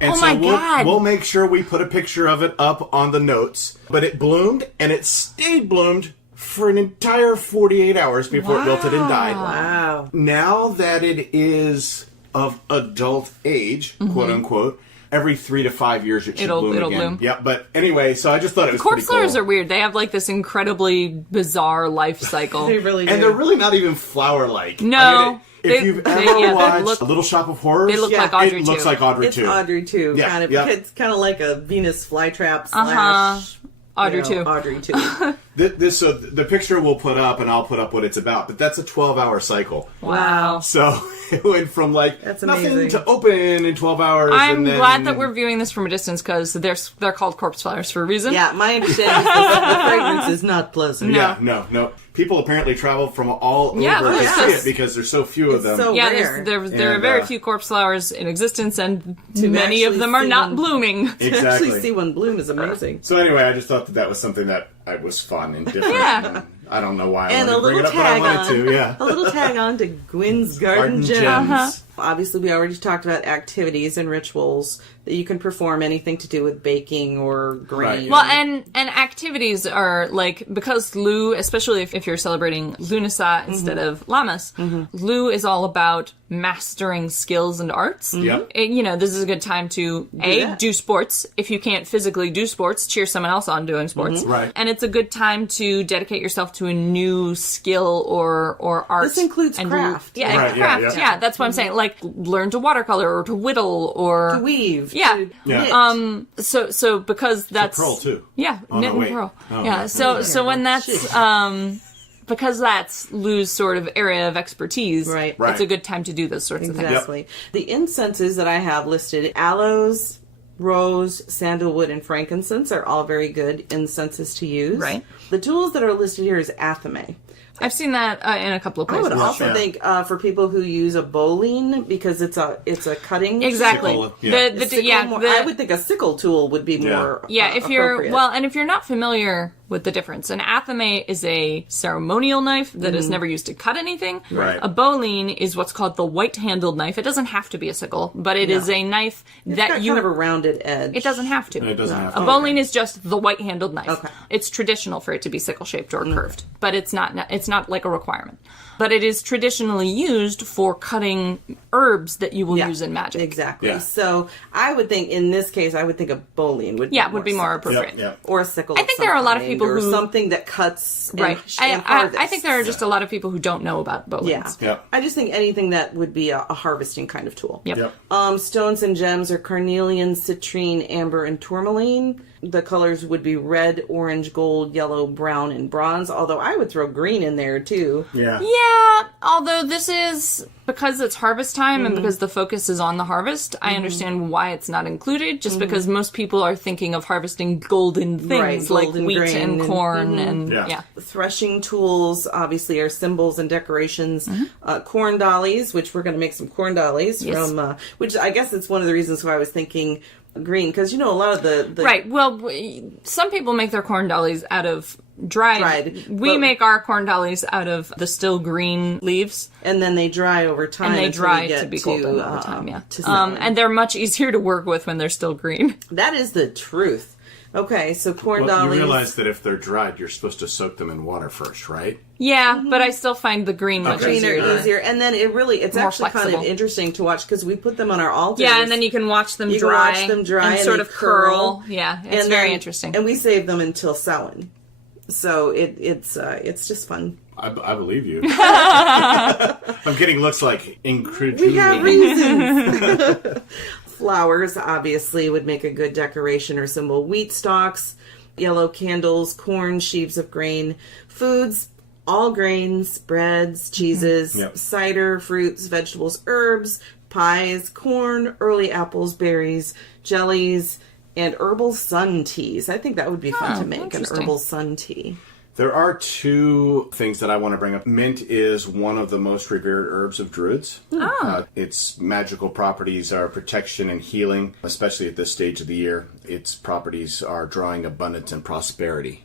And my God. We'll make sure we put a picture of it up on the notes. But it bloomed, and it stayed bloomed for an entire 48 hours before it wilted and died. Wow. Now that it is of adult age, quote unquote, every 3 to 5 years it should bloom again. Bloom. Yeah, but anyway, so I just thought it was corpse pretty cool. flowers are weird. They have this incredibly bizarre life cycle. They really do. And they're really not even flower-like. No. If you've ever watched Little Shop of Horrors, they look like Audrey it 2. looks like Audrey 2. It's Audrey 2. Yeah, kind of. yeah. It's kind of like a Venus flytrap slash Audrey 2. Audrey 2. So the picture we'll put up, and I'll put up what it's about, but that's a 12-hour cycle. Wow. So it went from that's nothing amazing. to open in 12 hours. I'm glad that we're viewing this from a distance because they're called corpse flowers for a reason. Yeah, my understanding is the fragrance is not pleasant. Yeah, no. People apparently travel from all over to see it because there's so few of them. So rare. There are very few corpse flowers in existence, and many of them are not blooming. Exactly. To actually see one bloom is amazing. So anyway, I just thought that was something that was fun and different. Yeah. I don't know why And I wanted to bring it up, but I wanted to. Yeah. A little tag on to Gwyn's Garden Gems. Obviously, we already talked about activities and rituals that you can perform, anything to do with baking or grain. Right. Well, and activities are because Lu, especially if you're celebrating Lughnasadh instead of Lammas, Lu is all about mastering skills and arts. Yep. This is a good time to do sports. If you can't physically do sports, cheer someone else on doing sports. Right. And it's a good time to dedicate yourself to a new skill or art. This includes craft. Craft. Yeah, that's what I'm saying. Learn to watercolor or to whittle or to weave. Yeah. To Yeah. knit. So because that's pearl too. Yeah, knit and pearl. Oh, yeah. So when that's because that's Lu's sort of area of expertise, Right. it's a good time to do those sorts of things. Exactly. The incenses that I have listed, aloes, rose, sandalwood, and frankincense are all very good incenses to use. Right. The tools that are listed here is athame. I've seen that in a couple of I places. would also think for people who use a bowline, because it's a cutting Exactly. Sickle, yeah. I would think a sickle tool would be more if you're appropriate. and if you're not familiar with the difference, an athame is a ceremonial knife that is never used to cut anything. Right. A bowline is what's called the white-handled knife. It doesn't have to be a sickle, but it is a knife it's that got you kind of a rounded edge. It doesn't have to. It doesn't have A to. bowline is just the white-handled knife. Okay. It's traditional for it to be sickle-shaped or curved, but it's not like a requirement. But it is traditionally used for cutting herbs that you will use in magic. Exactly. Yeah. So I would think in this case, I would think a bowline would be more appropriate. Yep. or a sickle. I think there are a lot of people or who something that cuts. And, Right. and I think there are just a lot of people who don't know about bowlines. Yeah. Yep. I just think anything that would be a harvesting kind of tool. Yep. Yep. Stones and gems are carnelian, citrine, amber, and tourmaline. The colors would be red, orange, gold, yellow, brown, and bronze. Although I would throw green in there too. Yeah. Yeah, although this is, because it's harvest time and because the focus is on the harvest, I understand why it's not included, just because most people are thinking of harvesting golden things like golden wheat grain and corn and Yeah. Threshing tools obviously are symbols and decorations. Corn dollies, which we're going to make some corn dollies Yes. from, which I guess it's one of the reasons why I was thinking green, because a lot of the Right, well, some people make their corn dollies out of dried. We but- make our corn dollies out of the still green leaves. and then they dry over time. And they until dry we get to be golden over time, yeah. to sell. And they're much easier to work with when they're still green. That is the truth. Okay, so corn Well, dollies. you realize that if they're dried, you're supposed to soak them in water first, right? Yeah, but I still find the green much green easier. are easier, and then it's More actually kind flexible. of interesting to watch because we put them on our altars. Yeah, and then you can watch them You can dry. watch them dry and and sort they of curl. curl. Yeah, it's And very then- interesting. And we save them until selling. So it's just fun. I believe you. I'm getting looks like incredulity. We have reasons. Flowers obviously would make a good decoration or symbol. Wheat stalks, yellow candles, corn, sheaves of grain, foods, all grains, breads, cheeses, Yep. cider, fruits, vegetables, herbs, pies, corn, early apples, berries, jellies, and herbal sun teas. I think that would be fun to make, an interesting. herbal sun tea. There are two things that I want to bring up. Mint is one of the most revered herbs of Druids. Its magical properties are protection and healing, especially at this stage of the year. Its properties are drawing abundance and prosperity.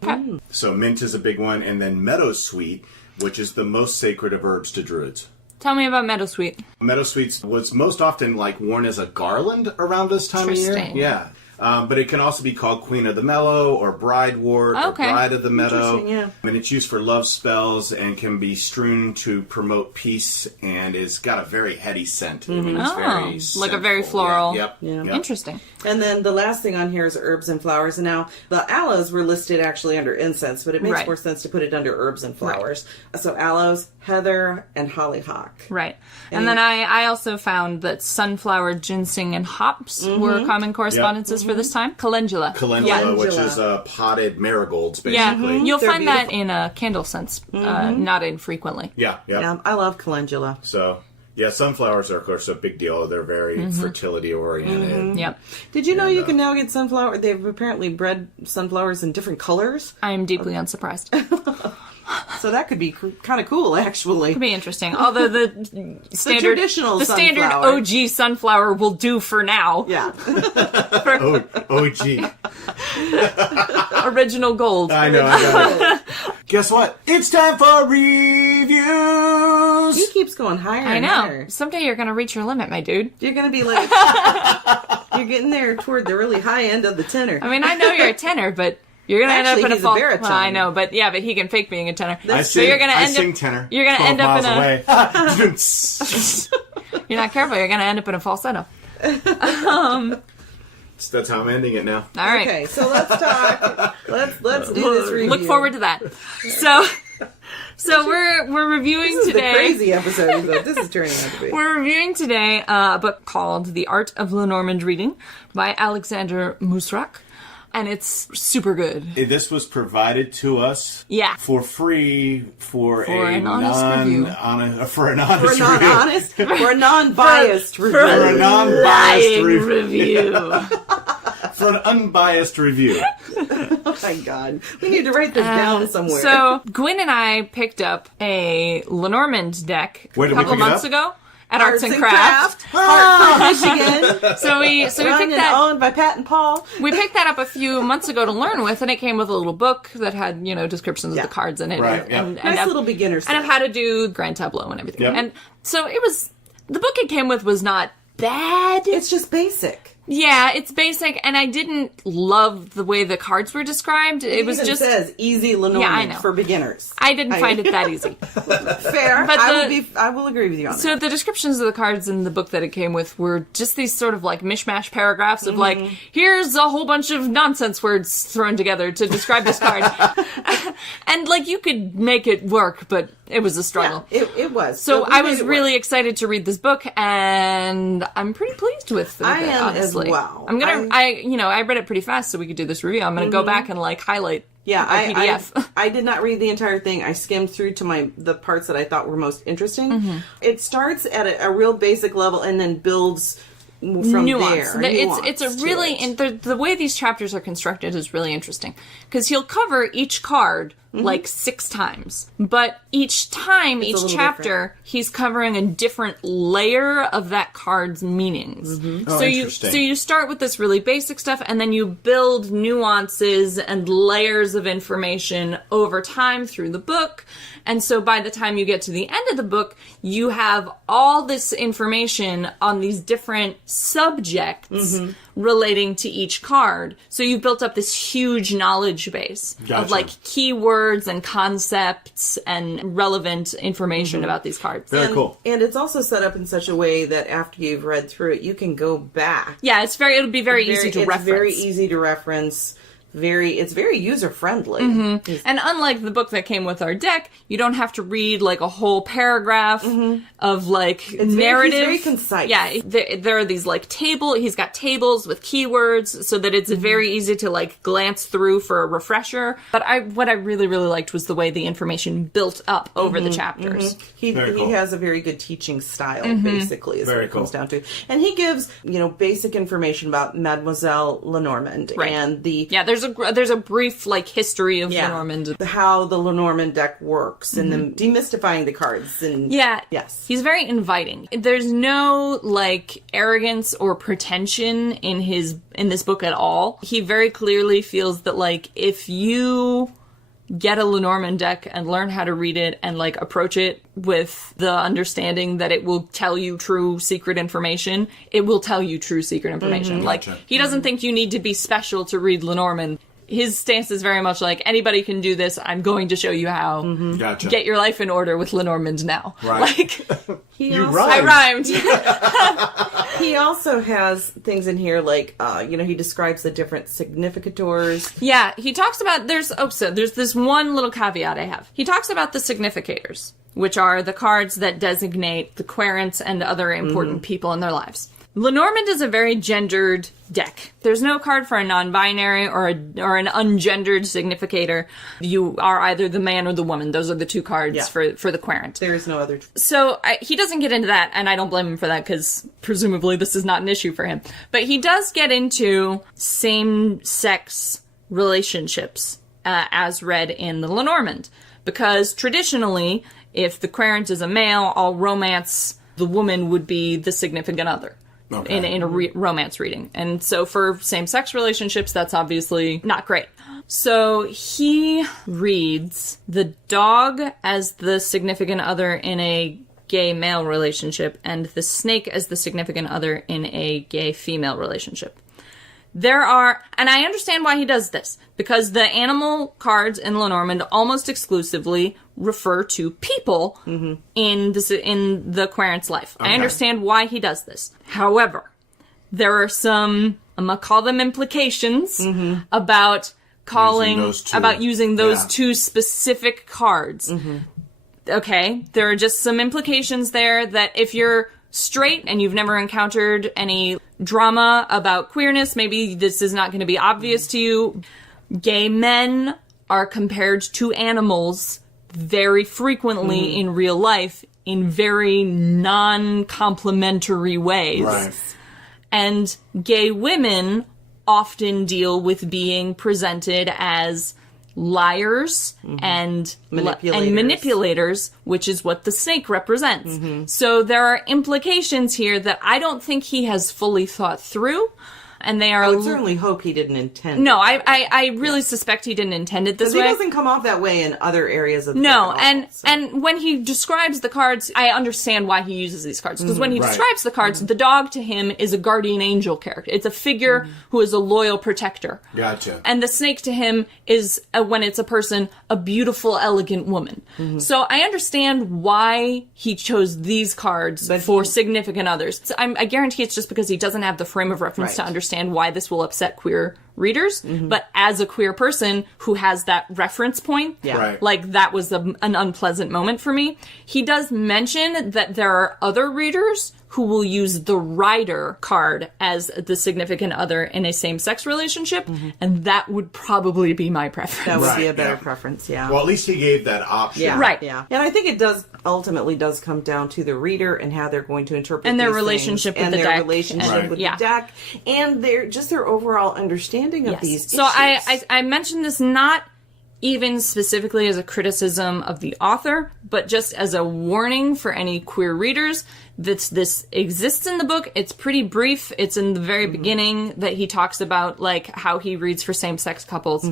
So mint is a big one. And then meadowsweet, which is the most sacred of herbs to Druids. Tell me about meadowsweet. Meadowsweet was most often worn as a garland around this time of year. Interesting. Yeah. But it can also be called Queen of the Mellow or Bridewort or Okay. Bride of the Meadow. Interesting, yeah. And it's used for love spells and can be strewn to promote peace, and it's got a very heady scent. I mean, it's very like a very scentful. floral. Yeah, yep. Yeah. Yep. Interesting. And then the last thing on here is herbs and flowers. And now the aloes were listed actually under incense, but it makes Right. more sense to put it under herbs and flowers. So aloes, heather, and hollyhock. Right. And then I also found that sunflower, ginseng, and hops were common correspondences for this time. Calendula. Calendula, which Calendula. is potted marigolds, Yeah, basically. you'll They're find that beautiful. in candle scents, not infrequently. Yeah, yeah. Yeah, I love calendula. So, yeah, sunflowers are, of course, a big deal. They're very fertility oriented. Yep. Did you know you can now get sunflower? They've apparently bred sunflowers in different colors. I am deeply unsurprised. So that could be kind of cool, actually. Could be interesting. Although the standard, traditional the standard sunflower. OG sunflower will do for now. Yeah. OG. Original gold. I know. Guess what? It's time for reviews. He keeps going higher I and know. higher. Someday you're gonna reach your limit, my dude. You're going to be like, you're getting there toward the really high end of the tenor. I mean, I know you're a tenor, but you're gonna end up Actually, in a he's a fall. baritone. Well, I know, but he can fake being a tenor. I So sing, you're gonna I end sing up. tenor. You're gonna 12 end up miles in a. away. You're not careful. You're gonna end up in a falsetto. That's how I'm ending it now. All right. Okay, so let's talk. Let's do this review. Look forward to that. So we're reviewing This is today. the crazy episode that this is turning out to be. We're reviewing today a book called The Art of Lenormand Reading by Alexander Musrak. And it's super good. This was provided to us Yeah. for free for an honest review. For an honest We're not review. honest. We're non-biased review. For a non-biased Lying review. review. for an unbiased review. Oh my God. We need to write this down somewhere. So, Gwyn and I picked up a Lenormand deck Where a did we couple pick it months up? ago at Arts and Craft. Hartford, Michigan. So we Run picked and that. owned by Pat and Paul. We picked that up a few months ago to learn with, and it came with a little book that had, descriptions of the cards in it. Right, and, yeah. Nice little beginner set. And of how to do Grand Tableau and everything. Yep. And so the book it came with was not bad. It's just basic. Yeah, it's basic, and I didn't love the way the cards were described. It was even just says easy Lenormand Yeah, I know. for beginners. I didn't find it that easy. Fair. But I will agree with you on that. So the descriptions of the cards in the book that it came with were just these sort of like mishmash paragraphs of like, here's a whole bunch of nonsense words thrown together to describe this card. And like you could make it work, but it was a struggle. Yeah, it was. So But we I made was it really work. excited to read this book, and I'm pretty pleased with it. I am as honestly. well. I'm gonna. I read it pretty fast, so we could do this review. I'm gonna go back and like highlight. Yeah, my PDF. I did not read the entire thing. I skimmed through to the parts that I thought were most interesting. Mm-hmm. It starts at a real basic level and then builds from Nuance. there. It's a really and the way these chapters are constructed is really interesting because he'll cover each card like 6 times, but each time, each chapter, he's covering a different layer of that card's meanings. Oh, interesting. So you start with this really basic stuff, and then you build nuances and layers of information over time through the book. And so by the time you get to the end of the book, you have all this information on these different subjects relating to each card. So you've built up this huge knowledge base of like keywords and concepts and relevant information about these cards. Very cool. And it's also set up in such a way that after you've read through it, you can go back. Yeah, it'll be very easy to reference. It's very easy to reference. It's very user friendly. And unlike the book that came with our deck, you don't have to read like a whole paragraph of like narrative. It's very concise. Yeah, there are these like he's got tables with keywords so that it's very easy to like glance through for a refresher. But what I really, really liked was the way the information built up over the chapters. He has a very good teaching style, basically, is what it comes down to. And he gives, basic information about Mademoiselle Lenormand and there's a brief like history of Lenormand. How the Lenormand deck works and then demystifying the cards and he's very inviting. There's no like arrogance or pretension in this book at all. He very clearly feels that like if you get a Lenormand deck and learn how to read it and like approach it with the understanding that it will tell you true secret information, it will tell you true secret information. Like he doesn't think you need to be special to read Lenormand. His stance is very much like anybody can do this. I'm going to show you how. Gotcha. Get your life in order with Lenormand now. Right. Like I rhymed. He also has things in here like, he describes the different significators. Yeah, he talks about, there's this one little caveat I have. He talks about the significators, which are the cards that designate the querents and other important people in their lives. Lenormand is a very gendered deck. There's no card for a non-binary or an ungendered significator. You are either the man or the woman. Those are the two cards for the querent. There is no other. So he doesn't get into that, and I don't blame him for that because presumably this is not an issue for him. But he does get into same-sex relationships as read in the Lenormand. Because traditionally, if the querent is a male, all romance, the woman would be the significant other. Okay. In a romance reading. And so for same-sex relationships, that's obviously not great. So he reads the dog as the significant other in a gay male relationship and the snake as the significant other in a gay female relationship. And I understand why he does this, because the animal cards in Lenormand almost exclusively refer to people in the querent's life. Okay. I understand why he does this. However, there are some, I'm going to call them implications about using those two specific cards. Okay, there are just some implications there that if you're straight and you've never encountered any drama about queerness, maybe this is not going to be obvious to you. Gay men are compared to animals very frequently in real life in very non-complimentary ways. Right. And gay women often deal with being presented as liars and manipulators, which is what the snake represents. So there are implications here that I don't think he has fully thought through. And they are. I would certainly hope he didn't intend. No, I really suspect he didn't intend it this way. He doesn't come off that way in other areas of the No, book and when he describes the cards, I understand why he uses these cards. Because when he describes the cards, the dog to him is a guardian angel character. It's a figure who is a loyal protector. Gotcha. And the snake to him is, when it's a person, a beautiful, elegant woman. So I understand why he chose these cards for significant others. So I guarantee it's just because he doesn't have the frame of reference to understand why this will upset queer readers, but as a queer person who has that reference point, like that was an unpleasant moment for me. He does mention that there are other readers who will use the rider card as the significant other in a same-sex relationship, and that would probably be my preference. That would be a better preference, Well, at least he gave that option. Yeah. And I think it ultimately does come down to the reader and how they're going to interpret and their these relationship things, with the and their deck. relationship with the deck, and their overall understanding of these issues. So I mentioned this not even specifically as a criticism of the author, but just as a warning for any queer readers that this exists in the book. It's pretty brief. It's in the very beginning that he talks about like how he reads for same-sex couples.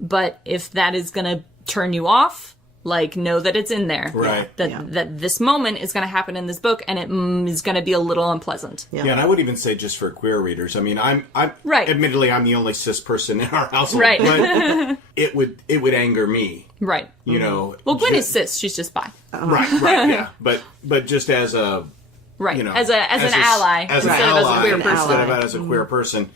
But if that is going to turn you off, like, know that it's in there. Right. That this moment is going to happen in this book, and it is going to be a little unpleasant. Yeah, and I would even say just for queer readers. I mean, I'm admittedly, I'm the only cis person in our household. Right. But it would anger me. Right. You know. Well, Gwyn is cis. She's just bi. Right, yeah. But just as a... Right. You know, as an ally. As an instead ally. of as a queer person. Instead of as a queer person,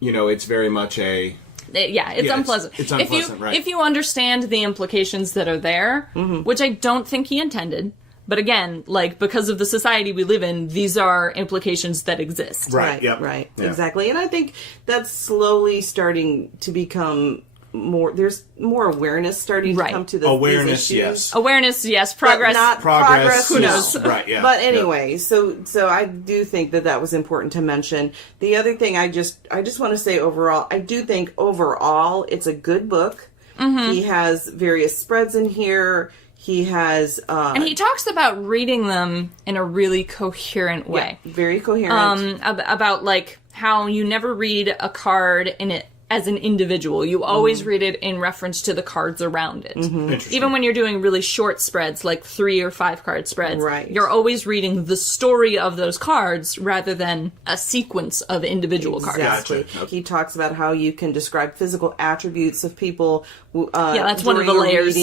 you know, it's very much a... It's unpleasant. It's unpleasant, if you understand the implications that are there, which I don't think he intended, but again, like, because of the society we live in, these are implications that exist. Right, yep. Right, Yeah. exactly. And I think that's slowly starting to become more, there's more awareness starting to come to awareness, these issues. Awareness, yes. Progress. But not progress. Who knows? Right, yeah. But anyway, so I do think that was important to mention. The other thing I just want to say overall, I do think overall it's a good book. He has various spreads in here. He has... and he talks about reading them in a really coherent way. Yeah, very coherent. About, like, how you never read a card in it as an individual. You always read it in reference to the cards around it. Even when you're doing really short spreads, like 3 or 5 card spreads, you're always reading the story of those cards rather than a sequence of individual cards. Exactly. Gotcha. Okay. He talks about how you can describe physical attributes of people. That's one of the layers.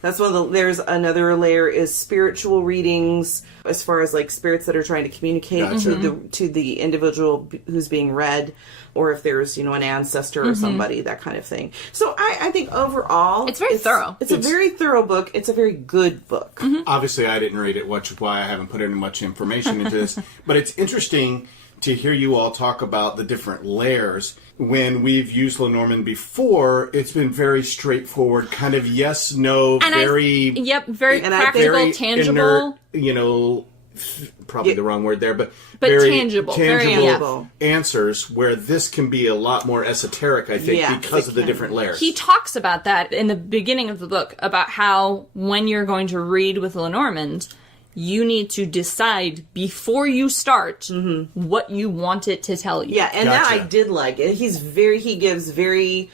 That's one of the. There's another layer is spiritual readings, as far as like spirits that are trying to communicate to the individual who's being read, or if there's an ancestor or somebody, that kind of thing. So I think overall it's very thorough. It's a very thorough book. It's a very good book. Obviously, I didn't read it, which is why I haven't put in much information into this. But it's interesting to hear you all talk about the different layers. When we've used Lenormand before, it's been very straightforward, kind of yes, no, very practical, very tangible. Inert, probably the wrong word there, but very tangible answers, where this can be a lot more esoteric, I think, because of the different layers. He talks about that in the beginning of the book, about how when you're going to read with Lenormand, you need to decide before you start what you want it to tell you. Yeah, and that I did like. He gives very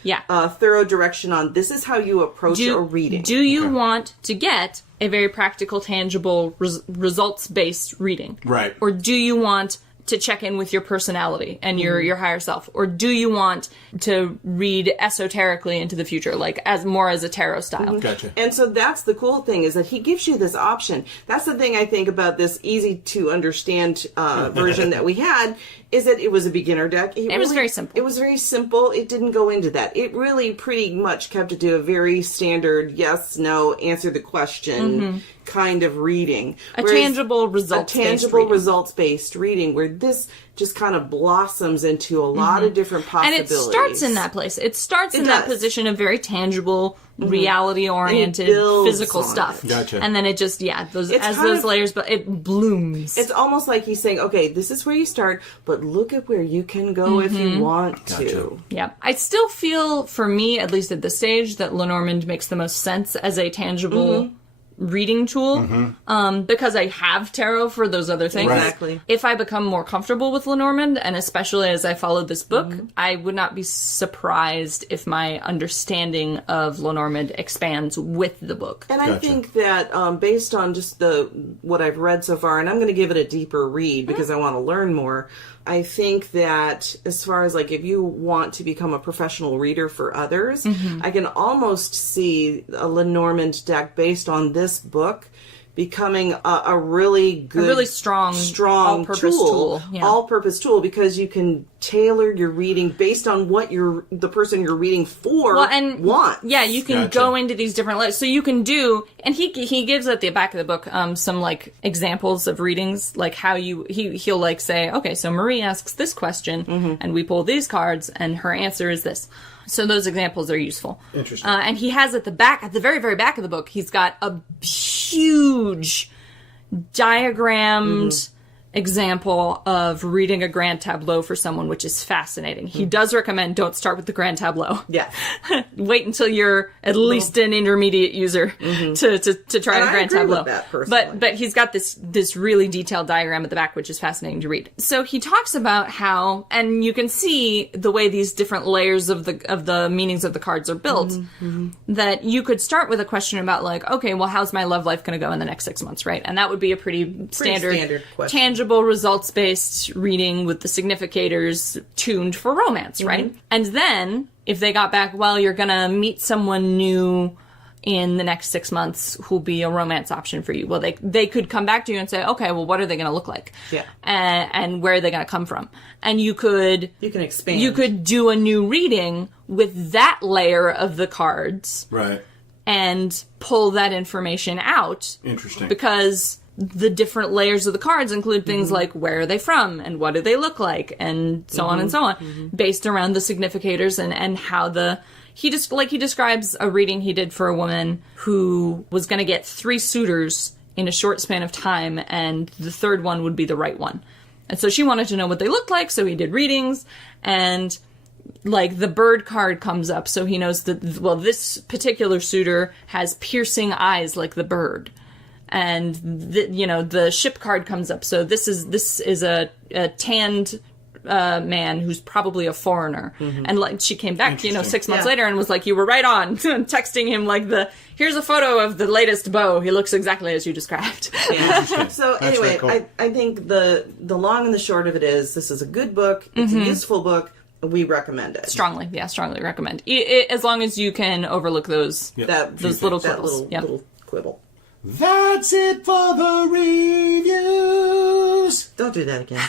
thorough direction on this is how you approach a reading. Do you want to get a very practical, tangible, results-based reading? Right. Or do you want to check in with your personality and your higher self? Or do you want to read esoterically into the future, like as a tarot style? Gotcha. And so that's the cool thing, is that he gives you this option. That's the thing I think about this easy to understand version that we had, is that it was a beginner deck. It was very simple. It was very simple. It didn't go into that. It really pretty much kept it to a very standard yes, no, answer the question kind of reading. A tangible results-based reading, where this just kind of blossoms into a lot of different possibilities. And it starts in that place. It starts in that position of very tangible, reality-oriented, physical stuff. Gotcha. And then it just, those layers, but it blooms. It's almost like he's saying, okay, this is where you start, but look at where you can go if you want to. Yeah. I still feel, for me, at least at this stage, that Lenormand makes the most sense as a tangible reading tool, because I have tarot for those other things. Right. Exactly. If I become more comfortable with Lenormand, and especially as I followed this book, I would not be surprised if my understanding of Lenormand expands with the book. And I think that based on just what I've read so far, and I'm going to give it a deeper read because I want to learn more, I think that as far as like if you want to become a professional reader for others, I can almost see a Lenormand deck based on this book becoming a really good, a really strong all-purpose tool. Yeah. All-purpose tool, because you can tailor your reading based on what the person you're reading for wants. Yeah, you can go into these different layers. So you can do, and he gives at the back of the book some like examples of readings, like how he'll like say, okay, so Marie asks this question, and we pull these cards, and her answer is this. So those examples are useful. Interesting. And he has at the very, very back of the book, he's got a huge diagrammed example of reading a grand tableau for someone, which is fascinating. He does recommend don't start with the grand tableau. Yeah. Wait until you're at least an intermediate user to try a grand tableau. With that, personally. But he's got this really detailed diagram at the back, which is fascinating to read. So he talks about how, and you can see the way these different layers of the meanings of the cards are built, that you could start with a question about like, okay, well, how's my love life going to go in the next 6 months, right? And that would be a pretty standard question. Tangible, results-based reading with the significators tuned for romance, right? And then, if they got back, well, you're gonna meet someone new in the next 6 months who'll be a romance option for you. Well, they could come back to you and say, okay, well, what are they gonna look like? Yeah. And where are they gonna come from? And you can expand. You could do a new reading with that layer of the cards. Right. And pull that information out. Interesting. Because the different layers of the cards include things like where are they from and what do they look like and so on and so on, based around the significators and how he describes a reading he did for a woman who was going to get 3 suitors in a short span of time, and the third one would be the right one. And so she wanted to know what they looked like, so he did readings, and like the bird card comes up, so he knows that, well, this particular suitor has piercing eyes like the bird. And the ship card comes up, so this is a tanned man who's probably a foreigner. And like she came back 6 months later and was like, you were right on. Texting him like here's a photo of the latest beau, he looks exactly as you described. So anyway, cool. I think the long and the short of it is, this is a good book, it's a useful book, we recommend it. Strongly recommend. As long as you can overlook those little quibbles. Little quibble. That's it for the reviews. Don't do that again.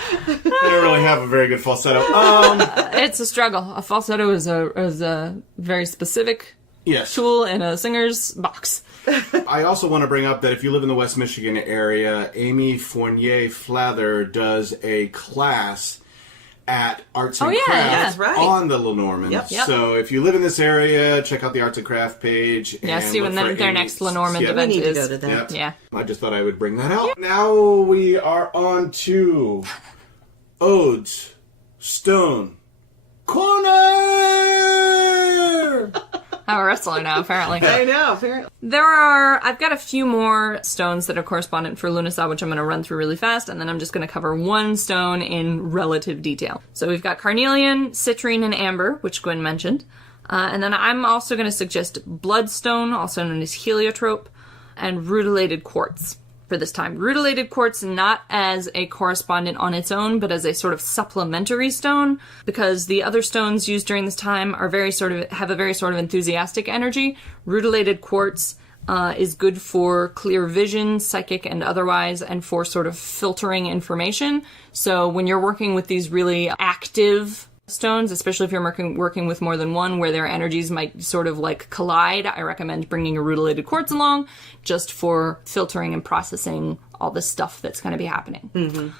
I don't really have a very good falsetto. It's a struggle. A falsetto is a very specific tool in a singer's box. I also want to bring up that if you live in the West Michigan area, Amy Fournier-Flather does a class at Arts and Crafts on the Lenormand. Yep. So if you live in this area, check out the Arts and Craft page. Yeah, see when their next Lenormand event is. We need to go to that. Yeah. I just thought I would bring that out. Now we are on to Odes, Stone, Corner! I'm a wrestler now, apparently. I know, apparently. I've got a few more stones that are correspondent for Lughnasadh, which I'm going to run through really fast, and then I'm just going to cover one stone in relative detail. So we've got carnelian, citrine, and amber, which Gwyn mentioned. And then I'm also going to suggest bloodstone, also known as heliotrope, and rutilated quartz for this time. Rutilated quartz not as a correspondent on its own, but as a sort of supplementary stone, because the other stones used during this time are have a very sort of enthusiastic energy. Rutilated quartz is good for clear vision, psychic and otherwise, and for sort of filtering information. So when you're working with these really active stones, especially if you're working with more than one where their energies might sort of like collide. I recommend bringing a rutilated quartz along just for filtering and processing all the stuff that's going to be happening.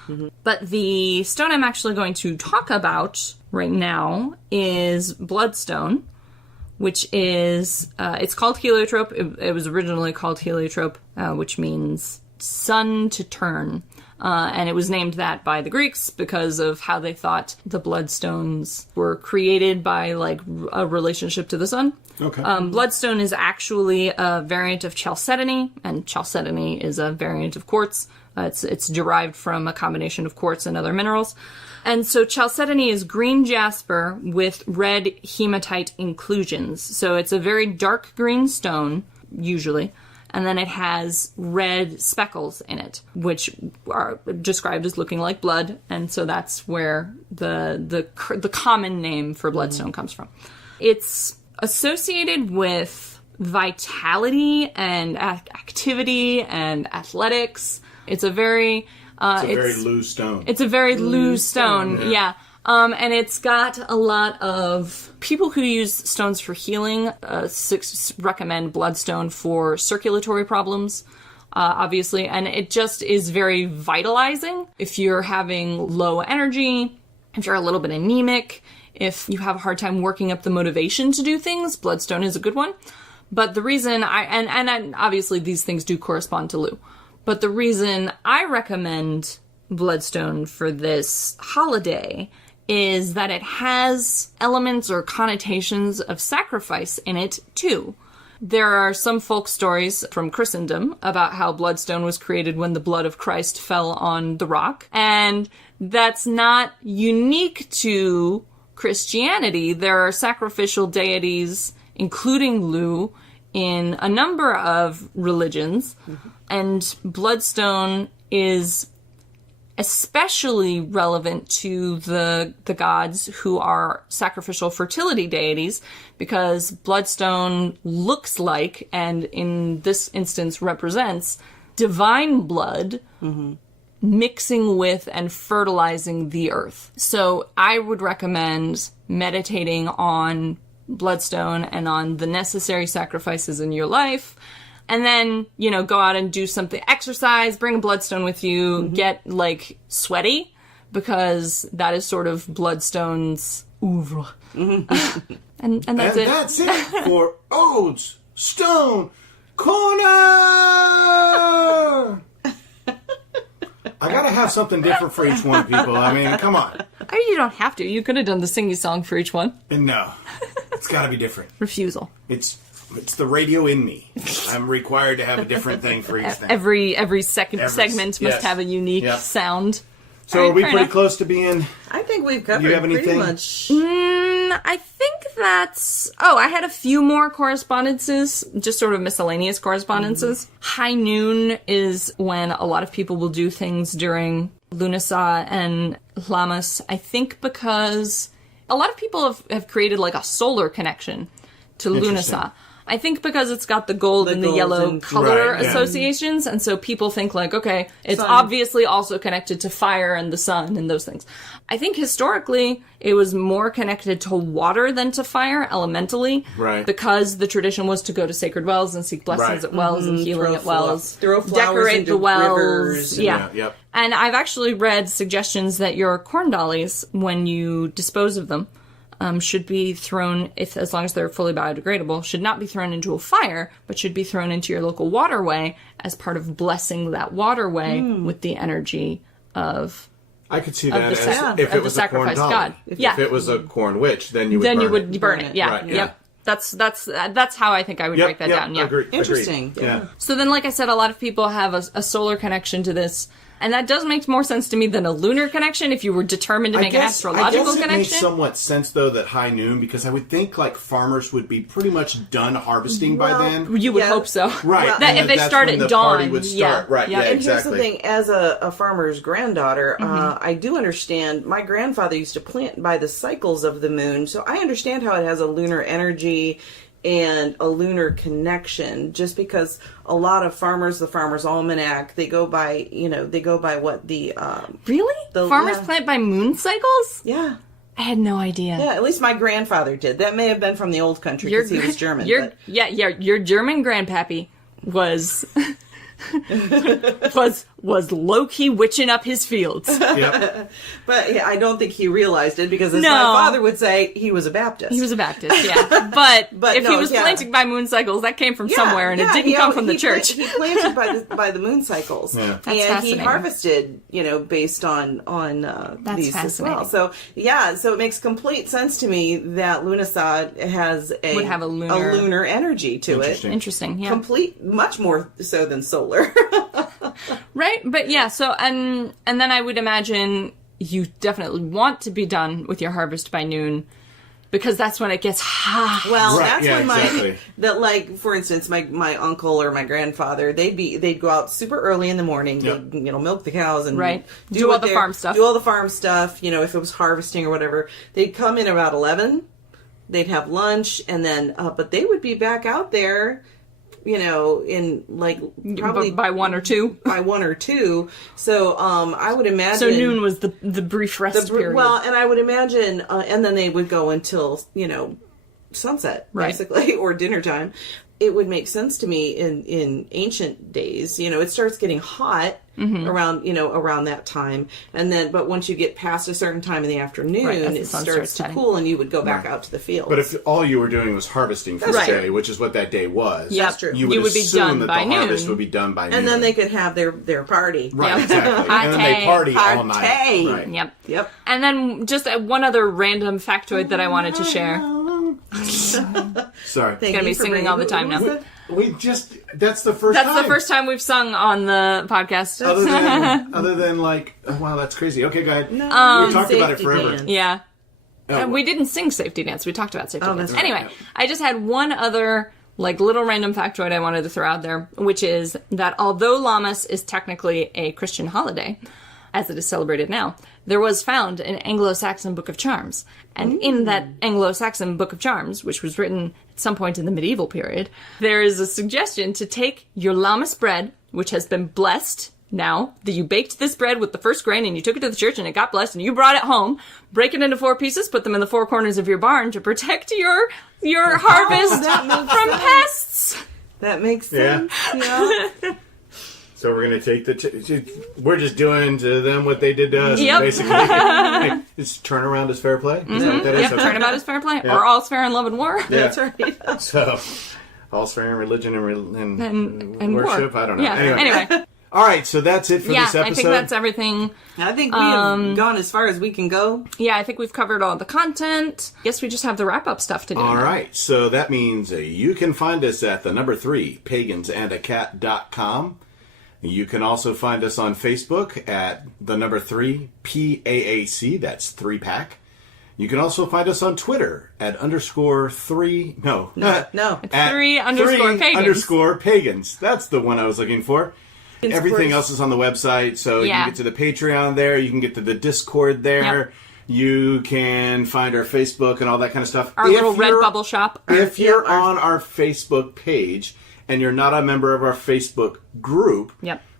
But the stone I'm actually going to talk about right now is bloodstone, which is, it's called heliotrope. It was originally called heliotrope, which means sun to turn. And it was named that by the Greeks because of how they thought the bloodstones were created by, like, a relationship to the sun. Okay. Bloodstone is actually a variant of chalcedony, and chalcedony is a variant of quartz. It's derived from a combination of quartz and other minerals. And so chalcedony is green jasper with red hematite inclusions. So it's a very dark green stone, usually. And then it has red speckles in it, which are described as looking like blood. And so that's where the common name for bloodstone comes from. It's associated with vitality and activity and athletics. It's a very loose stone. It's a very loose stone, yeah. And it's got a lot of people who use stones for healing recommend bloodstone for circulatory problems, obviously. And it just is very vitalizing. If you're having low energy, if you're a little bit anemic, if you have a hard time working up the motivation to do things, bloodstone is a good one. But the reason and obviously these things do correspond to Lu. But the reason I recommend bloodstone for this holiday is that it has elements or connotations of sacrifice in it, too. There are some folk stories from Christendom about how bloodstone was created when the blood of Christ fell on the rock. And that's not unique to Christianity. There are sacrificial deities, including Lu, in a number of religions. And bloodstone is especially relevant to the gods who are sacrificial fertility deities, because bloodstone looks like, and in this instance represents, divine blood mixing with and fertilizing the earth. So I would recommend meditating on bloodstone and on the necessary sacrifices in your life. And then, go out and do something, exercise, bring a bloodstone with you, get, like, sweaty, because that is sort of bloodstone's oeuvre. And that's it. That's it for Ode's Stone Corner! I gotta have something different for each one, people. I mean, come on. You don't have to. You could have done the singy song for each one. No. It's gotta be different. Refusal. It's the radio in me. I'm required to have a different thing for each thing. Every segment must have a unique sound. So right, are we pretty enough. close to being... I think we've covered you have pretty anything? much. I think that's... Oh, I had a few more correspondences, just sort of miscellaneous correspondences. High noon is when a lot of people will do things during Lughnasadh and Lammas. I think because a lot of people have created like a solar connection to Lughnasadh. I think because it's got the gold and the yellow color associations, and so people think like, okay, it's obviously also connected to fire and the sun and those things. I think historically it was more connected to water than to fire, elementally, because the tradition was to go to sacred wells and seek blessings at wells and healing at wells, throw flowers decorate into the wells, rivers. And I've actually read suggestions that your corn dollies, when you dispose of them, should be thrown, as long as they're fully biodegradable, should not be thrown into a fire, but should be thrown into your local waterway as part of blessing that waterway with the energy of... I could see that as if it was a corn dolly. God. If it was a corn witch, then you would burn it. Yeah. Right, Yep. That's how I think I would break that down. Yeah. Agreed. Interesting. Yeah. So then, like I said, a lot of people have a solar connection to this. And that does make more sense to me than a lunar connection if you were determined to make an astrological connection. It makes somewhat sense, though, that high noon, because I would think, like, farmers would be pretty much done harvesting by then. You would hope so. Right. That if they start at dawn. Party would start. Right, and here's the thing, as a farmer's granddaughter, I do understand, my grandfather used to plant by the cycles of the moon, so I understand how it has a lunar energy and a lunar connection, just because a lot of farmers, the Farmer's Almanac, they go by what the... Really? Farmers plant by moon cycles? Yeah. I had no idea. Yeah, at least my grandfather did. That may have been from the old country because he was German. Your German grandpappy was was low-key witching up his fields. Yep. But yeah, I don't think he realized it because, as my father would say, he was a Baptist. He was a Baptist, yeah. But if he was planted by moon cycles, that came from somewhere, and it didn't come from the church. He planted by the moon cycles, yeah. and he harvested, based on these as well. So so it makes complete sense to me that Lughnasadh would have a lunar energy to it. Interesting, yeah. Much more so than solar. Right, but yeah, so, and then I would imagine you definitely want to be done with your harvest by noon, because that's when it gets hot. Well, that's when for instance, my uncle or my grandfather, they'd go out super early in the morning, they'd, milk the cows and do all the farm stuff. Do all the farm stuff, if it was harvesting or whatever. They'd come in about 11, they'd have lunch, and then, but they would be back out there, in probably by 1 or 2. By 1 or 2. So I would imagine. So noon was the brief rest period. Well, and I would imagine, and then they would go until sunset, basically, or dinner time. It would make sense to me in ancient days. It starts getting hot around that time, and then but once you get past a certain time in the afternoon, it starts to cool, and you would go back out to the fields. But if all you were doing was harvesting for the day, which is what that day was, that's true. You would be done that by the harvest would be done by noon, and then they could have their party. Right, exactly. And then they party all night. Right. Yep. And then just one other random factoid that I wanted to share. Sorry. It's gonna be singing all the time now. That's the first time. That's the first time we've sung on the podcast. Other than wow, that's crazy. Okay, go ahead. No, we talked about it forever. Dance. Yeah. We didn't sing Safety Dance. We talked about Safety Dance. Right. Anyway, I just had one other little random factoid I wanted to throw out there, which is that although Lammas is technically a Christian holiday, as it is celebrated now, there was found an Anglo-Saxon Book of Charms. And in that Anglo-Saxon Book of Charms, which was written at some point in the medieval period, there is a suggestion to take your Lammas bread, which has been blessed now, that you baked this bread with the first grain and you took it to the church and it got blessed and you brought it home, break it into 4 pieces, put them in the 4 corners of your barn to protect your harvest from pests. That makes sense. Yeah. So we're going to take we're just doing to them what they did to us, basically. It's turnaround is fair play? Is that what that is? Okay. Turnabout is fair play, or all's fair in love and war. Yeah. That's right. So, all's fair in religion and worship? War. I don't know. Yeah. Anyway. All right, so that's it for this episode. I think that's everything. I think we have gone as far as we can go. Yeah, I think we've covered all the content. Guess we just have the wrap-up stuff to do. All right, so that means you can find us at the number 3, pagansandacat.com. You can also find us on Facebook at the number 3, PAAC, that's 3-pack. You can also find us on Twitter at _3, no. It's 3_pagans. That's the one I was looking for. Everything else is on the website, so you can get to the Patreon there, you can get to the Discord there. Yep. You can find our Facebook and all that kind of stuff. Our little Redbubble shop. If you're on our Facebook page and you're not a member of our Facebook group,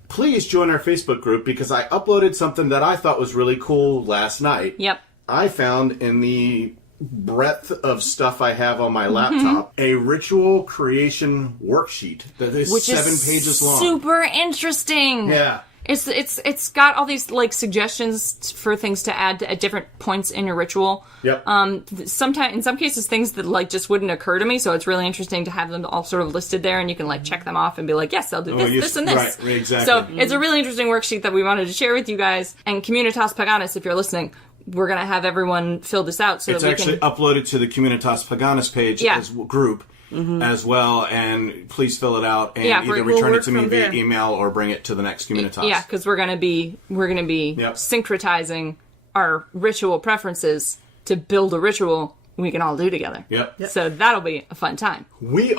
please join our Facebook group, because I uploaded something that I thought was really cool last night. Yep. I found in the breadth of stuff I have on my laptop a ritual creation worksheet that is 7 pages long. Super interesting. Yeah. It's got all these suggestions for things to add at different points in your ritual. Yep. In some cases things that just wouldn't occur to me, so it's really interesting to have them all sort of listed there, and you can check them off and be like, yes, I'll do this and this. Right, exactly. So it's a really interesting worksheet that we wanted to share with you guys. And Communitas Paganis, if you're listening, we're going to have everyone fill this out so it's that we actually can... uploaded to the Communitas Paganis page as group. As well, and please fill it out and either return it to me via email or bring it to the next Communitas. Yeah, because we're gonna be syncretizing our ritual preferences to build a ritual we can all do together. Yep. So that'll be a fun time. We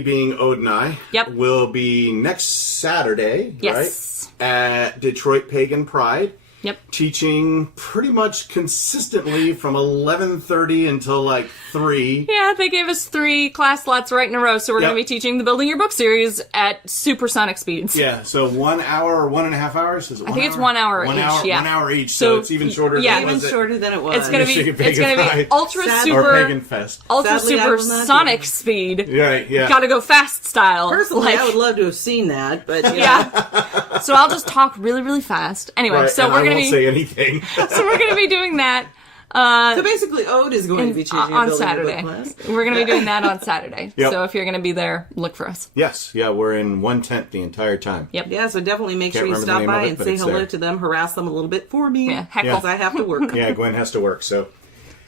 being Ode and I, will be next Saturday, right? At Detroit Pagan Pride. Yep. Teaching pretty much consistently from 11:30 until like 3. Yeah, they gave us 3 class slots right in a row, so we're going to be teaching the Building Your Book series at supersonic speeds. Yeah, so 1 hour or 1.5 hours? Is it 1 I think hour? it's 1 hour each, 1 hour each, so it's even shorter yeah, than Even shorter than it was. It's going to be ultra or super Pagan Fest. ultra Sadly, I super will not sonic do speed. Right, yeah. Gotta go fast style. Personally, Like, I would love to have seen that, but yeah. So I'll just talk really, really fast. Anyway, Right, so and we're I gonna won't be say anything. so we're gonna be doing that So basically, Ode is going to be teaching on a Saturday. Book class. We're gonna be doing that on Saturday. Yep. So if you're gonna be there, look for us. Yes, yeah, we're in 1 tent the entire time. Yep. Yeah, so definitely make Can't sure you remember the stop name of by it, and but say it's hello there. to them, harass them a little bit for me. Yeah, heckle. Because I have to work. Yeah, Gwen has to work, so.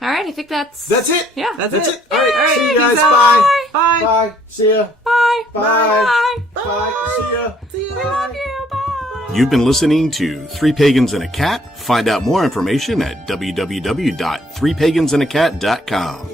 All right, I think that's It. Yeah, That's That's it. it. All right, see you peace guys. out. Bye. Bye. Bye. See ya. Bye. Bye. Bye. Bye. See ya. See you. We love you. Bye. You've been listening to Three Pagans and a Cat. Find out more information at www.threepagansandacat.com.